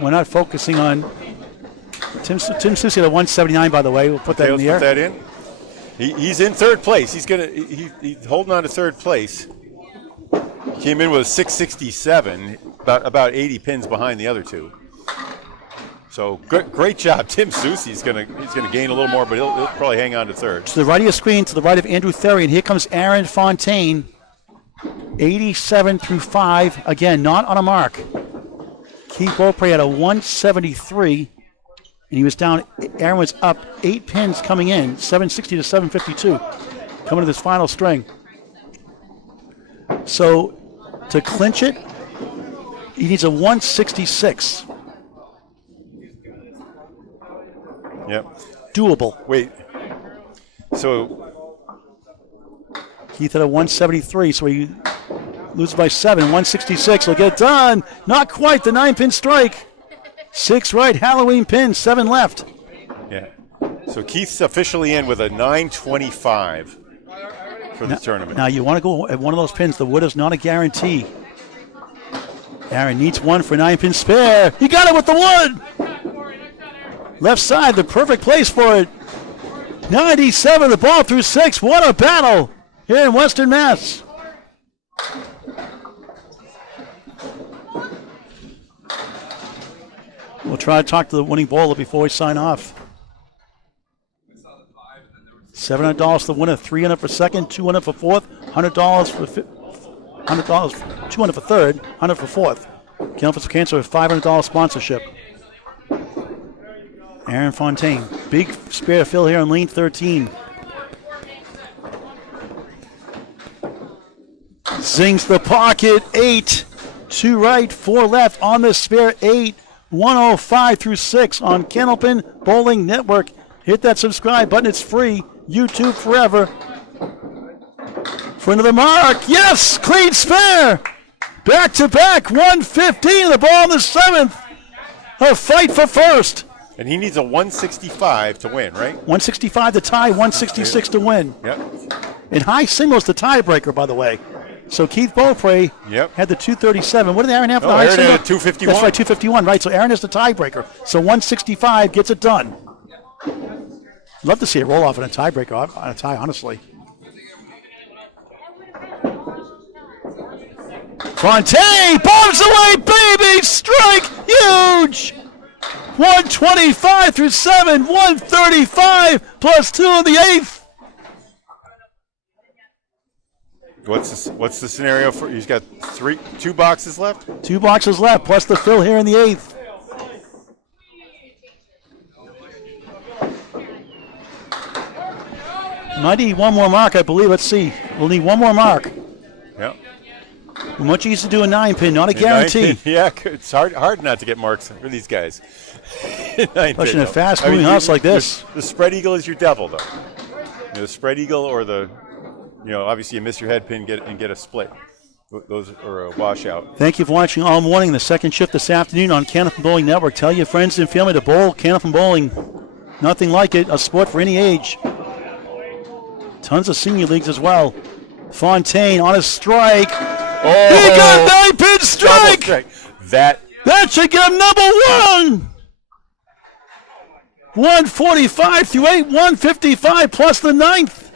We're not focusing on Tim Susie at 179, by the way. We'll put that in the air. Put that in. He's in 3rd place. He's he's holding on to 3rd place. Came in with 667, about 80 pins behind the other 2. So great job, Tim Susie. He's gonna gain a little more, but he'll probably hang on to 3rd. To the right of your screen, to the right of Andrew Therian, here comes Aaron Fontaine. 87 through 5. Again, not on a mark. Keith Beaupre at a 173, and he was down. Aaron was up 8 pins coming in, 760 to 752, coming to this final string. So to clinch it, he needs a 166. Yep. Doable. Wait. So Keith at a 173, so he loses by 7. 166 will get it done. Not quite the 9-pin strike. 6 right, Halloween pin, 7 left. yeah. So Keith's officially in with a 925 for the tournament. Now you want to go at one of those pins. The wood is not a guarantee. Aaron needs 1 for 9-pin spare. He got it with the wood. Left side, the perfect place for it. 97, the ball through 6. What a battle here in Western Mass. We'll try to talk to the winning bowler before we sign off. $700 for the winner, $300 for second, $200 for fourth, $100 for $100, $200 for third, $100 for fourth. Candlepins for Cancer with $500 sponsorship. Aaron Fontaine, big spare to fill here on lane 13. Zings the pocket, 8, 2 right, 4 left on the spare, 8, 105 through 6 on Candlepin Bowling Network. Hit that subscribe button, it's free. YouTube forever. For another mark, yes, clean spare. Back to back, 115, the ball in the 7th. A fight for first. And he needs a 165 to win, right? 165 to tie, 166 to win. Yep. And high singles the tiebreaker, by the way. So Keith Beaupre had the 237. What did Aaron have for the high Aaron single? had 251. That's right, 251, right. So Aaron is the tiebreaker. So 165 gets it done. Love to see a roll off in a tiebreaker, on a tie, honestly. Fontaine bombs away, baby! Strike! Huge! 125 through 7, 135 plus 2 in the 8th. What's the scenario for? He's got 2 boxes left. 2 boxes left plus the fill here in the 8th. Might need one more mark, I believe. Let's see. We'll need one more mark. Yep. Much easier to do a 9-pin, not a guarantee. Yeah, it's hard not to get marks for these guys. Especially in a fast-moving house like this. The spread eagle is your devil, though. The spread eagle or the, obviously you miss your head pin and get a split. Those are a washout. Thank you for watching all morning. The second shift this afternoon on Candlepin Bowling Network. Tell your friends and family to bowl Candlepin Bowling. Nothing like it. A sport for any age. Tons of senior leagues as well. Fontaine on a strike. Oh, he got a 9-pin strike. That should get him number 1. 145 through 8, 155 plus the 9th.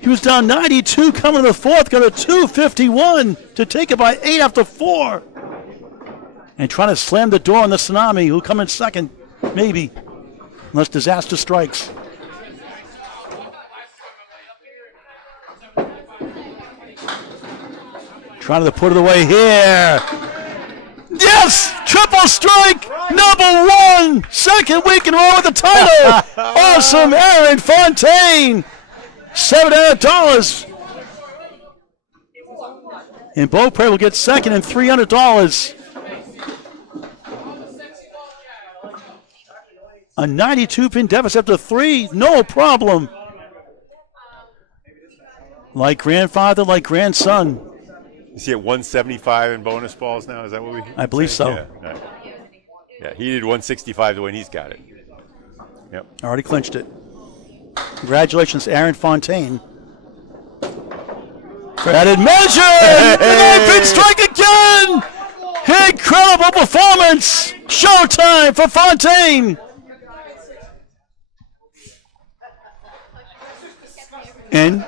He was down 92 coming to the 4th, got a 251 to take it by 8 after 4. And trying to slam the door on the Tsunami, who'll come in second, maybe, unless disaster strikes. Trying to put it away here. Yes! Triple strike! Number 1! Second week in a row with the title! Awesome, Aaron Fontaine! $700. And Beaupre will get second and $300. A 92-pin deficit up to 3, no problem. Like grandfather, like grandson. Is he at 175 in bonus balls now? Is that what we? I believe so. Yeah, right. Yeah, he did 165 to win. He's got it. Yep. Already clinched it. Congratulations, Aaron Fontaine. For added measure! The 9-pin strike again! Incredible performance! Showtime for Fontaine! And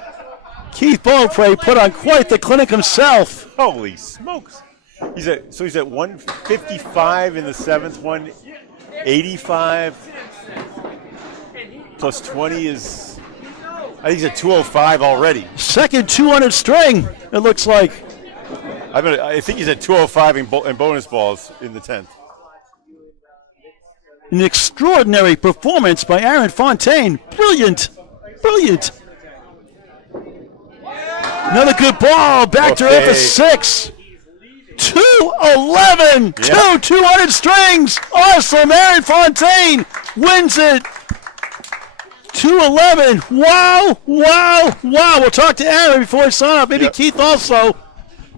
Keith Beaupre put on quite the clinic himself. Holy smokes! He's at 155 in the 7th, 185 plus 20 is. I think he's at 205 already. Second 200 string. It looks like. I think he's at 205 in bonus balls in the 10th. An extraordinary performance by Aaron Fontaine. Brilliant. Brilliant. Another good ball. Back to earth for 6. 211. Yeah. 200 strings. Awesome. Aaron Fontaine wins it. 211. Wow. Wow. Wow. We'll talk to Aaron before we sign up. Maybe Keith also.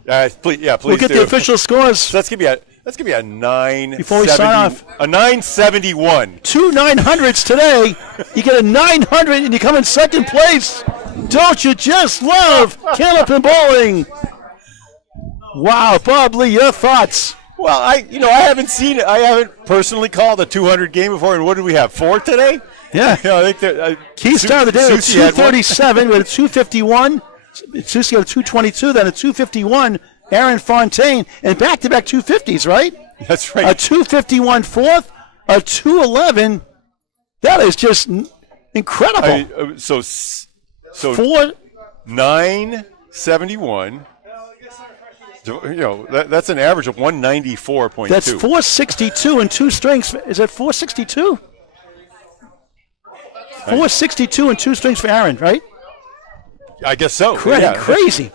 Please, please we'll get the official scores. So that's gonna be a 9. Before we sign off, a 971. 2 900s today. You get a 900 and you come in second place. Don't you just love Candlepin Bowling? Wow, Bob Lee, your thoughts? Well, I haven't seen it. I haven't personally called a 200 game before. And what did we have? 4 today? Yeah. I think that Keith started the day with 237 with a 251. Susie got a 222, then a 251, Aaron Fontaine, and back-to-back 250s, right? That's right. A 251 fourth, a 211. That is just incredible. So 971. That's an average of 194.2. That's 462 and 2 strings. Is that 462? 462 and 2 strings for Aaron, right? I guess so. Crazy.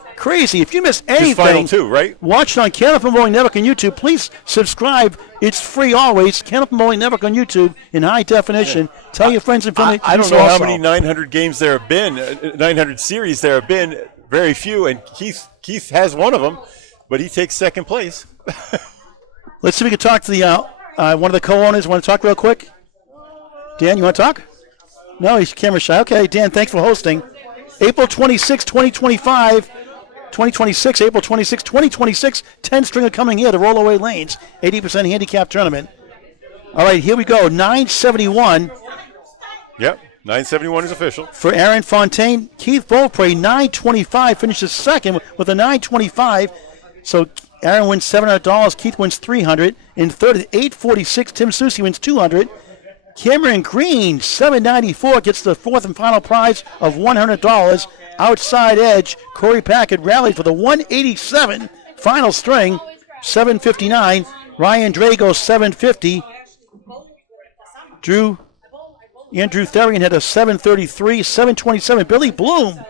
If you miss anything, final two, right? Watch it on Candlepin Bowling Network on YouTube. Please subscribe. It's free always. Candlepin Bowling Network on YouTube in high definition. Yeah. Tell your friends and family. I don't know how many 900 games there have been, 900 series there have been. Very few, and Keith has one of them, but he takes second place. Let's see if we can talk to the one of the co-owners. Want to talk real quick? Dan, you want to talk? No, he's camera shy. Okay, Dan, thanks for hosting. April 26, 2025. 2026, April 26, 2026, 10-stringer coming here, the Rollaway Lanes, 80% handicap tournament. All right, here we go, 971. Yep, 971 is official. For Aaron Fontaine, Keith Beaupre, 925, finishes second with a 925. So Aaron wins $700, Keith wins $300. In third, at 846, Tim Susie wins $200. Cameron Green, $794, gets the fourth and final prize of $100. Outside edge, Corey Packard rallied for the 187. Final string, $759. Ryan Drago, $750. Andrew Therian had a $733. $727. Billy Bloom.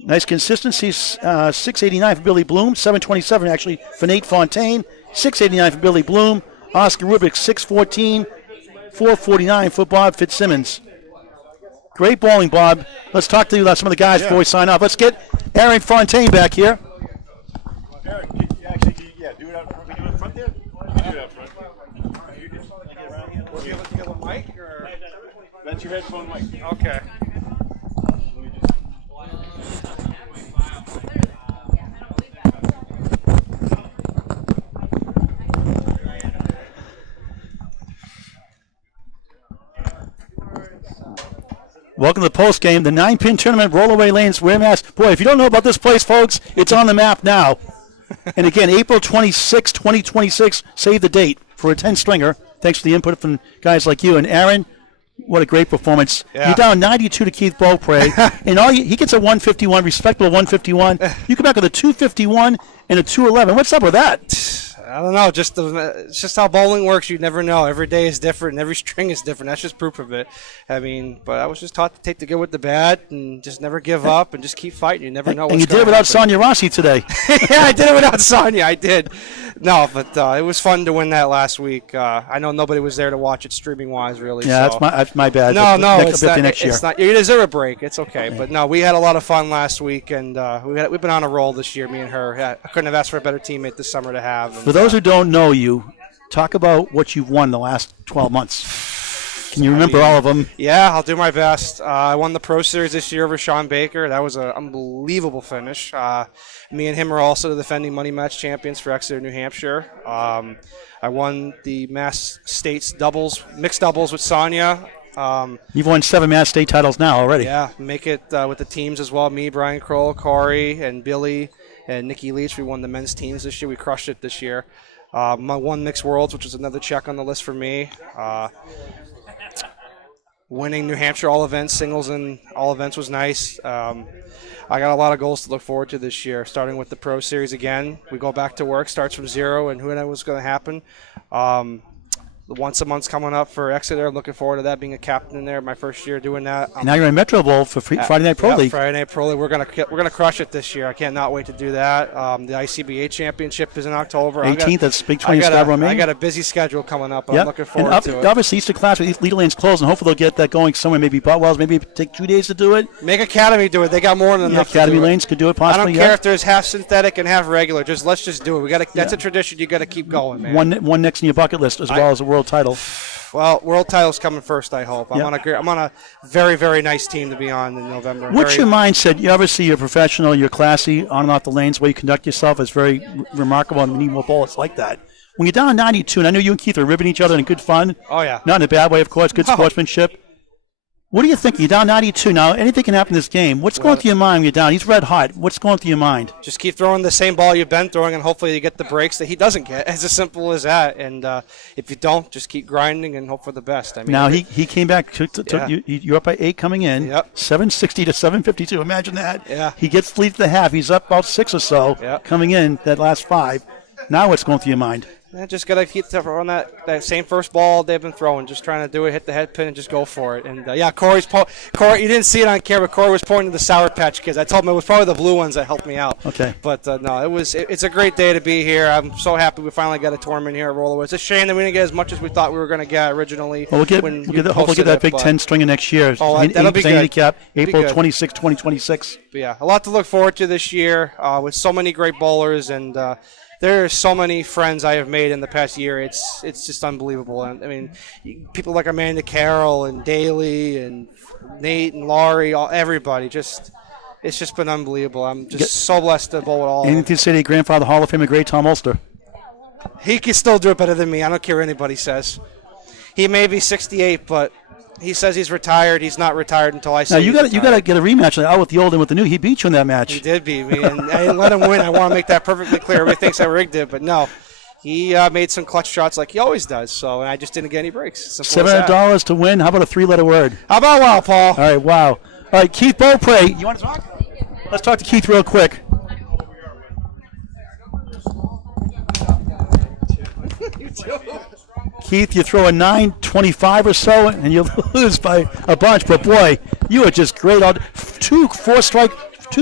Nice consistency. $689 for Billy Bloom. $727 actually for Nate Fontaine. $689 for Billy Bloom. Oscar Rubik, $614. $449 for Bob Fitzsimmons. Great bowling, Bob. Let's talk to some of the guys before we sign off. Let's get Aaron Fontaine back here. Aaron, do it out front. We do it front there? Do it out front. Do you have a mic? Or? That's your headphone mic. Okay. Welcome to the post game, the 9-pin tournament, Rollaway Lanes, Ware Mass. Boy, if you don't know about this place, folks, it's on the map now. And again, April 26, 2026, save the date for a 10-stringer. Thanks for the input from guys like you. And Aaron, what a great performance. Yeah. You're down 92 to Keith Beaupre. And he gets a 151, respectable 151. You come back with a 251 and a 211. What's up with that? I don't know. It's just how bowling works. You never know. Every day is different, and every string is different. That's just proof of it. I mean, but I was just taught to take the good with the bad and just never give up and just keep fighting. You never know what's going to happen. And you did it without Sonia Rossi today. Yeah, I did it without Sonia. I did. No, but it was fun to win that last week. I know nobody was there to watch it streaming-wise, really. Yeah, so. that's my bad. No, it's not. Next year. It's not. You deserve a break. It's okay. Yeah. But no, we had a lot of fun last week, and we've been on a roll this year, me and her. I couldn't have asked for a better teammate this summer to have. And, for those who don't know you, talk about what you've won the last 12 months. Can you remember all of them? Yeah, I'll do my best. I won the Pro Series this year over Sean Baker. That was an unbelievable finish. Me and him are also the defending money match champions for Exeter, New Hampshire. I won the Mass States mixed doubles with Sonia. You've won 7 Mass State titles now already. Yeah, make it with the teams as well. Me, Brian Kroll, Corey, and Billy, and Nikki Leach. We won the men's teams this year. We crushed it this year. I won Mixed Worlds, which was another check on the list for me. Winning New Hampshire all events, singles and all events was nice. I got a lot of goals to look forward to this year, starting with the Pro Series again. We go back to work, starts from zero, and who knows what's going to happen. The once a month's coming up for Exeter. I'm looking forward to that, being a captain in there, my first year doing that. Now you're in Metro Bowl for Friday Night Pro League. Friday Night Pro League. We're gonna crush it this year. I cannot wait to do that. The ICBA Championship is in October. 18th, that's Big 20 Scarborough, Maine. I got a busy schedule coming up. I'm looking forward to it. Obviously, Easter class with Leader Lane's closed, and hopefully they'll get that going somewhere. Maybe Butwell's, maybe take 2 days to do it. Make Academy do it. They got more than enough. Academy Lanes could do it possibly. I don't care if there's half synthetic and half regular. Let's just do it. That's a tradition. You got to keep going, man. One next in your bucket list as well as a world title. Well, world title's coming first, I hope. I'm on a very, very nice team to be on in November. What's your mindset? You're professional, you're classy, on and off the lanes. The way you conduct yourself is very remarkable, and we need more bowlers like that. When you're down 92, and I know you and Keith are ribbing each other in good fun. Oh, yeah. Not in a bad way, of course, good sportsmanship. What do you think? You're down 92 now. Anything can happen in this game. What's going through your mind when you're down? He's red hot. What's going through your mind? Just keep throwing the same ball you've been throwing, and hopefully you get the breaks that he doesn't get. It's as simple as that. And if you don't, just keep grinding and hope for the best. I mean, now he came back. You're up by 8 coming in. Yep. 760 to 752. Imagine that. Yeah. He gets lead to the half. He's up about 6 or so coming in that last 5. Now what's going through your mind? Just got to keep throwing that same first ball they've been throwing, just trying to do it, hit the head pin, and just go for it. And, Corey, you didn't see it on camera. Corey was pointing to the Sour Patch Kids. I told him it was probably the blue ones that helped me out. Okay. But, no, it's a great day to be here. I'm so happy we finally got a tournament here at Rollaway. It's a shame that we didn't get as much as we thought we were going to get originally. Well, hopefully get that Big Ten string next year. Oh, that'll be good. Handicap, April 26, 2026. But, yeah, a lot to look forward to this year with so many great bowlers, and there are so many friends I have made in the past year. It's just unbelievable. And I mean, people like Amanda Carroll and Daly and Nate and Laurie, everybody. It's just been unbelievable. I'm just so blessed to bowl with all of them. Anything to say to your grandfather, Hall of Famer, great Tom Ulster? He can still do it better than me. I don't care what anybody says. He may be 68, but he says he's retired. He's not retired until I say you got to get a rematch with the old and with the new. He beat you in that match. He did beat me, and I didn't let him win. I want to make that perfectly clear. Everybody thinks I rigged it, but no. He made some clutch shots like he always does, and I just didn't get any breaks. $700 to win. How about a 3-letter word? How about wow, Paul? All right, wow. All right, Keith Beaupre. You want to talk? Let's talk to Keith real quick. Keith, you throw a 925 or so, and you lose by a bunch. But boy, you are just great. Two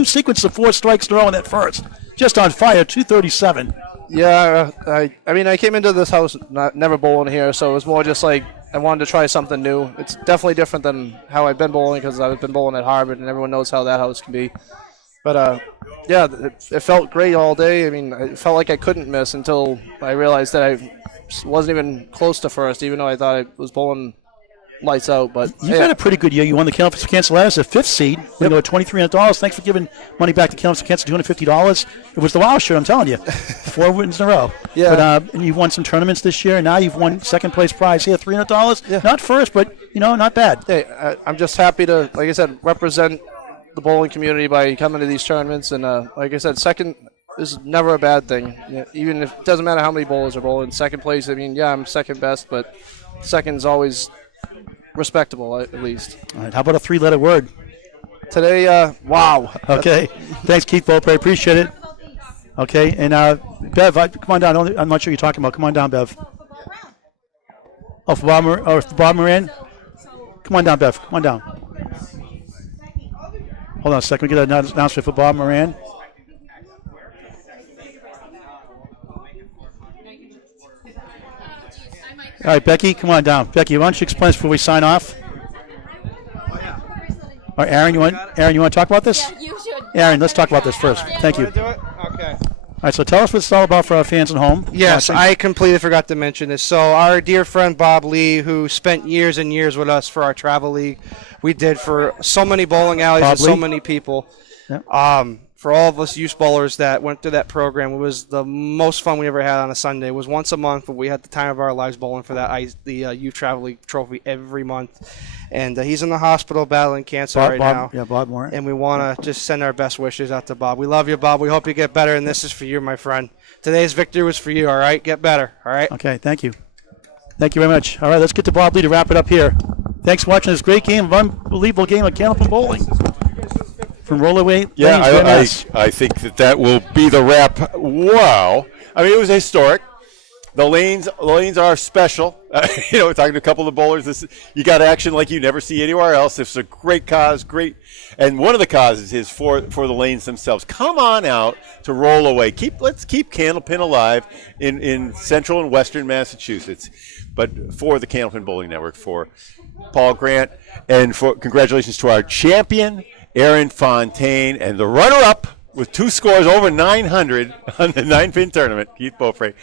sequences of 4 strikes in a row in that first. Just on fire, 237. Yeah, I mean, I came into this house never bowling here, so it was more just like I wanted to try something new. It's definitely different than how I've been bowling because I've been bowling at Harvard, and everyone knows how that house can be. But, yeah, it felt great all day. I mean, it felt like I couldn't miss until I realized that I wasn't even close to first, even though I thought I was bowling lights out. But you had a pretty good year. You won the Candlepins Canceladas, a 5th seed. You know, $2,300. Thanks for giving money back to Candlepins Cancel, $250. It was the wow shirt, I'm telling you. 4 wins in a row. Yeah. But and you've won some tournaments this year, and now you've won second place prize here, $300. Yeah. Not first, but not bad. Hey, I'm just happy to, like I said, represent the bowling community by coming to these tournaments. And like I said, second is never a bad thing. Even if it doesn't matter how many bowlers are bowling. Second place, I mean, yeah, I'm second best, but second's always respectable at least. All right, how about a 3-letter word? Today, wow. Okay. Thanks, Keith Beaupre. Appreciate it. Okay, and Bev, come on down. I'm not sure you're talking about. Come on down, Bev. Oh, for Bob Moran? Come on down, Bev. Come on down. Hold on a second. We get an announcement for Bob Moran. All right, Becky, come on down. Becky, why don't you explain this before we sign off? All right, Aaron, you want to talk about this? Yeah, you should. Aaron, let's talk about this first. Thank you. Do it? Okay. All right, so tell us what it's all about for our fans at home. Yes, I completely forgot to mention this. So our dear friend Bob Lee, who spent years and years with us for our travel league, we did for so many bowling alleys Bob and Lee? so many people. Yeah. For all of us youth bowlers that went through that program, it was the most fun we ever had on a Sunday. It was once a month, but we had the time of our lives bowling for the youth travel league trophy every month. And he's in the hospital battling cancer now. Yeah, Bob Moran. And we want to just send our best wishes out to Bob. We love you, Bob. We hope you get better, and this is for you, my friend. Today's victory was for you, all right? Get better, all right? Okay, thank you. Thank you very much. All right, let's get to Bob Lee to wrap it up here. Thanks for watching this great game, unbelievable game of Candlepin bowling. From Rollaway. Yeah, I think that will be the wrap. Wow. I mean, it was historic. The lanes are special. We're talking to a couple of the bowlers. You got action like you never see anywhere else. It's a great cause, great. And one of the causes is for the lanes themselves. Come on out to Rollaway. Let's keep Candlepin alive in central and western Massachusetts. But for the Candlepin Bowling Network, for Paul Grant, and for congratulations to our champion, Aaron Fontaine, and the runner-up with 2 scores over 900 on the 9-pin tournament, Keith Beaupre.